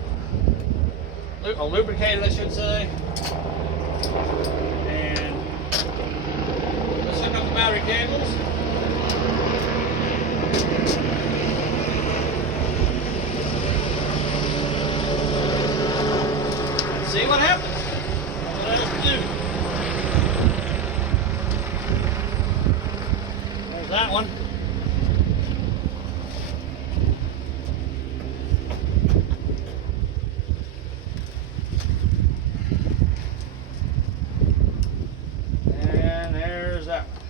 Lubricated, I should say. And let's hook up the battery cables. See what happens. That's what I have to do. There's that one. And there's that one.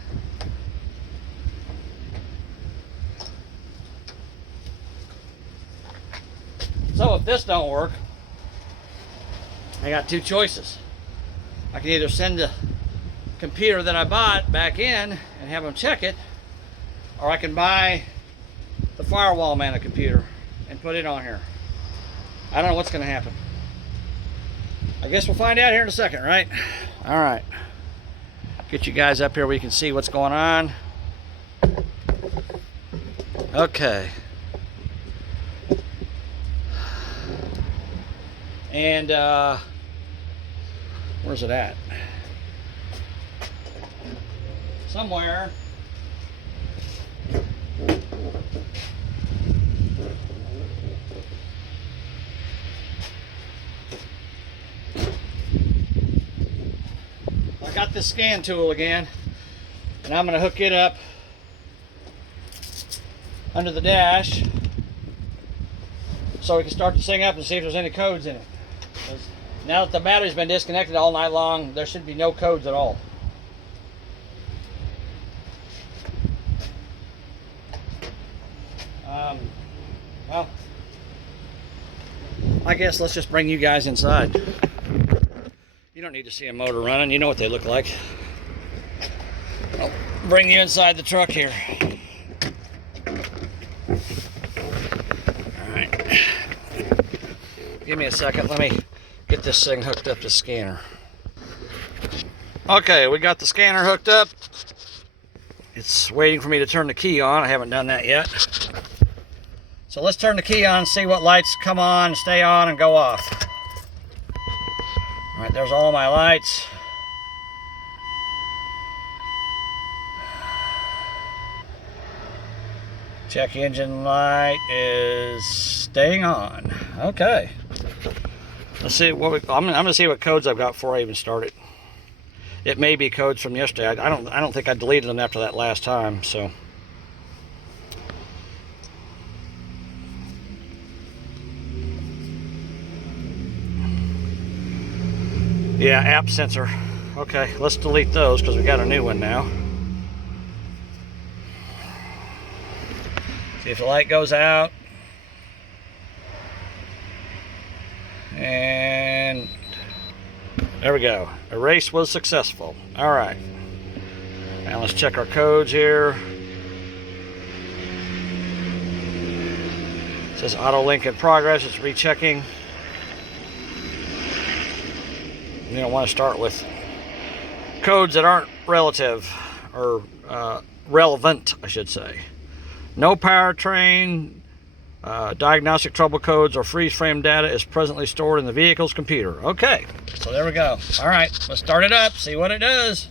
So if this don't work, I got two choices. I can either send the computer that I bought back in and have them check it, or I can buy the firewall man a computer and put it on here. I don't know what's going to happen. I guess we'll find out here in a second, right? All right. Get you guys up here where you can see what's going on. Okay. And where's it at? Somewhere. I got this scan tool again, and I'm going to hook it up under the dash so we can start this thing up and see if there's any codes in it. Now that the battery's been disconnected all night long, there should be no codes at all. Well, I guess let's just bring you guys inside. You don't need to see a motor running. You know what they look like. I'll bring you inside the truck here. All right. Give me a second. Let me get this thing hooked up to the scanner. Okay, we got the scanner hooked up. It's waiting for me to turn the key on. I haven't done that yet. So let's turn the key on and see what lights come on, stay on, and go off. All right, there's all my lights. Check engine light is staying on. Okay. Let's see what I'm gonna see what codes I've got before I even start it. It may be codes from yesterday. I don't think I deleted them after that last time, so. Yeah, app sensor. Okay, let's delete those because we got a new one now. See if the light goes out. And there we go. Erase was successful. All right. Now let's check our codes here. It says auto link in progress. It's rechecking. You don't want to start with codes that aren't relative or relevant, I should say. No powertrain, diagnostic trouble codes, or freeze frame data is presently stored in the vehicle's computer. Okay, so there we go. All right, let's start it up, see what it does.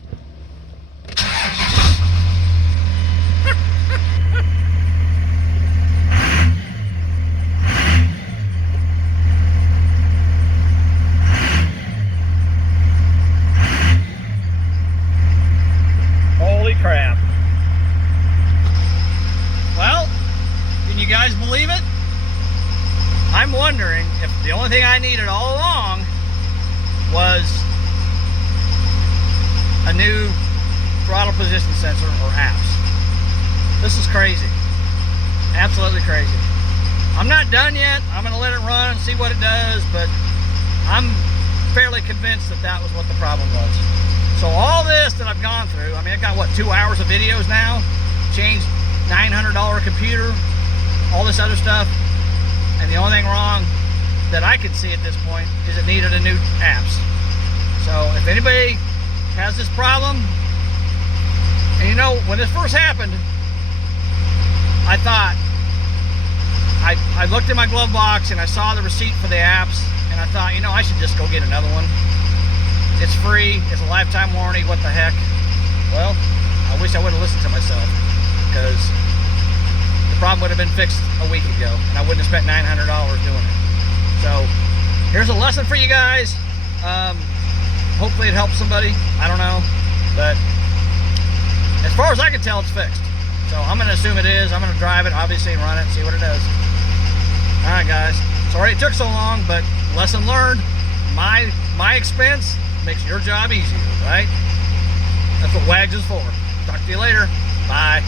Holy crap. Well, can you guys believe it? I'm wondering if the only thing I needed all along was a new throttle position sensor or apps. This is crazy. Absolutely crazy. I'm not done yet. I'm going to let it run and see what it does, but I'm fairly convinced that that was what the problem was. So all this that I've gone through, I mean, I've got, what, 2 hours of videos now? Changed $900 computer, all this other stuff, and the only thing wrong that I can see at this point is it needed a new apps. So if anybody has this problem, and you know, when this first happened, I thought, I looked in my glove box and I saw the receipt for the apps, and I thought, you know, I should just go get another one. It's free, it's a lifetime warranty, what the heck. Well, I wish I would have listened to myself, because the problem would have been fixed a week ago, and I wouldn't have spent $900 doing it. So, here's a lesson for you guys. Hopefully it helps somebody, I don't know, but as far as I can tell, it's fixed. So I'm gonna assume it is. I'm gonna drive it, obviously, and run it, and see what it does. All right, guys, sorry it took so long, but lesson learned. My expense makes your job easier, right? That's what WAGS is for. Talk to you later. Bye.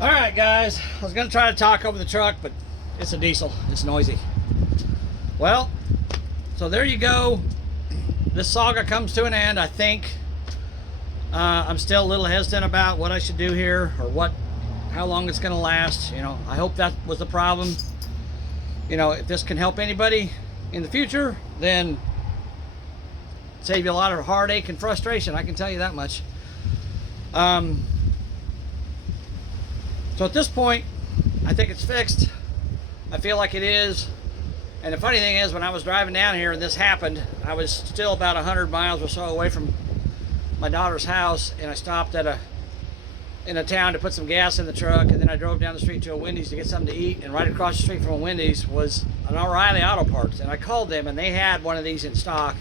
All right, guys, I was gonna try to talk over the truck, but it's a diesel, it's noisy. Well, so there you go. This saga comes to an end, I think. I'm still a little hesitant about what I should do here, or how long it's gonna last. You know, I hope that was the problem. You know, if this can help anybody in the future, then save you a lot of heartache and frustration, I can tell you that much. So at this point, I think it's fixed. I feel like it is. And the funny thing is, when I was driving down here and this happened, I was still about 100 miles or so away from my daughter's house, and I stopped in a town to put some gas in the truck, and then I drove down the street to a Wendy's to get something to eat, and right across the street from a Wendy's was an O'Reilly Auto Parts, and I called them, and they had one of these in stock,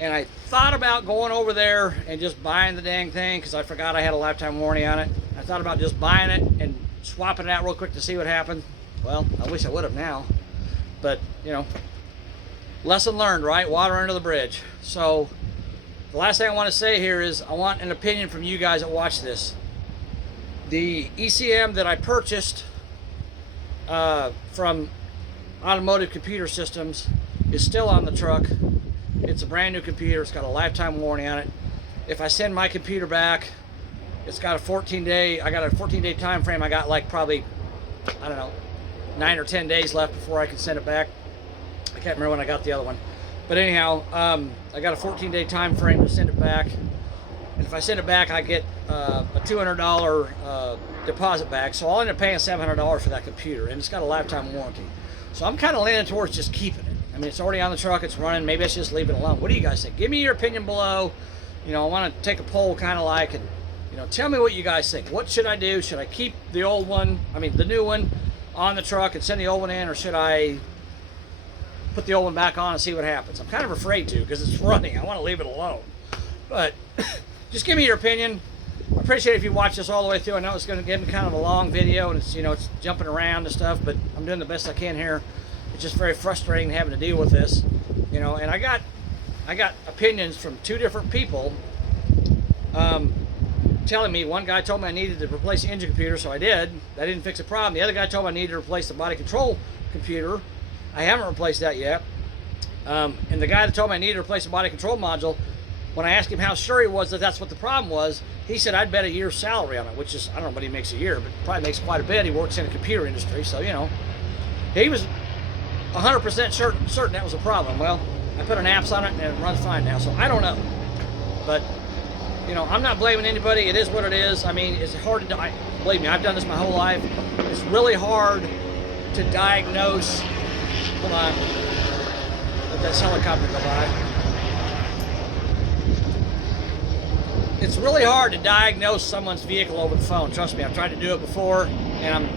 and I thought about going over there and just buying the dang thing, because I forgot I had a lifetime warranty on it. I thought about just buying it and swapping it out real quick to see what happened. Well, I wish I would have now, but you know, lesson learned, right? Water under the bridge. So the last thing I want to say here is I want an opinion from you guys that watch this. The ECM that I purchased from Automotive Computer Systems is still on the truck. It's a brand new computer. It's got a lifetime warranty on it. If I send my computer back, it's got a 14-day time frame. I got like probably, I don't know, 9 or 10 days left before I can send it back. I can't remember when I got the other one. But anyhow, I got a 14-day time frame to send it back. And if I send it back, I get a $200 deposit back. So I'll end up paying $700 for that computer, and it's got a lifetime warranty. So I'm kind of leaning towards just keeping it. I mean, it's already on the truck, it's running. Maybe I should just leave it alone. What do you guys think? Give me your opinion below. You know, I want to take a poll, kind of like, and you know, tell me what you guys think. What should I do? Should I keep the old one, the new one, on the truck and send the old one in, or should I put the old one back on and see what happens? I'm kind of afraid to, because it's running. I want to leave it alone. But just give me your opinion. I appreciate it if you watch this all the way through. I know it's going to give me kind of a long video, and it's, you know, it's jumping around and stuff, but I'm doing the best I can here. It's just very frustrating having to deal with this, you know. And I got opinions from two different people telling me. One guy told me I needed to replace the engine computer, so I did. That didn't fix the problem. The other guy told me I needed to replace the body control computer. I haven't replaced that yet. And the guy that told me I needed to replace the body control module, when I asked him how sure he was that that's what the problem was, he said I'd bet a year's salary on it, which is, I don't know what he makes a year, but probably makes quite a bit. He works in the computer industry, so you know, he was 100% certain that was a problem. Well, I put an apps on it and it runs fine now, so I don't know. But you know, I'm not blaming anybody. It is what it is. I mean, it's hard to believe me, I've done this my whole life. It's really hard to diagnose. Hold on, let that helicopter go by. It's really hard to diagnose someone's vehicle over the phone. Trust me, I've tried to do it before, and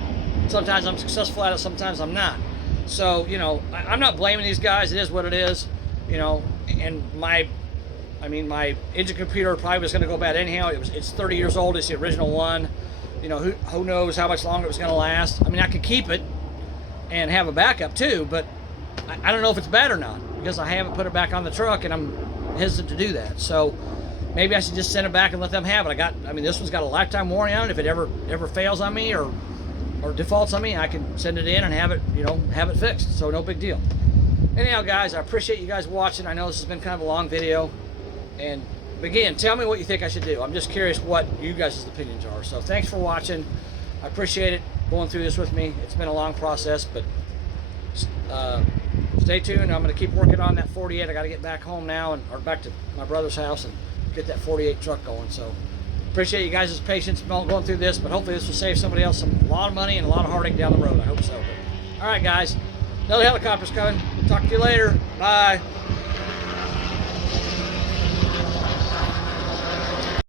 sometimes I'm successful at it, sometimes I'm not. So, you know, I'm not blaming these guys. It is what it is, you know. And my engine computer probably was going to go bad anyhow. It's 30 years old. It's the original one. You know, who knows how much longer it was going to last. I mean, I could keep it and have a backup too, but I don't know if it's bad or not, because I haven't put it back on the truck, and I'm hesitant to do that. So maybe I should just send it back and let them have it. This one's got a lifetime warranty on it. If it ever fails on me or defaults on me, I can send it in and have it, you know, have it fixed. So no big deal. Anyhow, guys, I appreciate you guys watching. I know this has been kind of a long video. And again, tell me what you think I should do. I'm just curious what you guys' opinions are. So thanks for watching. I appreciate it, going through this with me. It's been a long process, but stay tuned. I'm going to keep working on that 48. I got to get back home now, or back to my brother's house and get that 48 truck going. So appreciate you guys' patience going through this, but hopefully this will save somebody else a lot of money and a lot of heartache down the road. I hope so. But, all right, guys, another helicopter's coming. Talk to you later. Bye.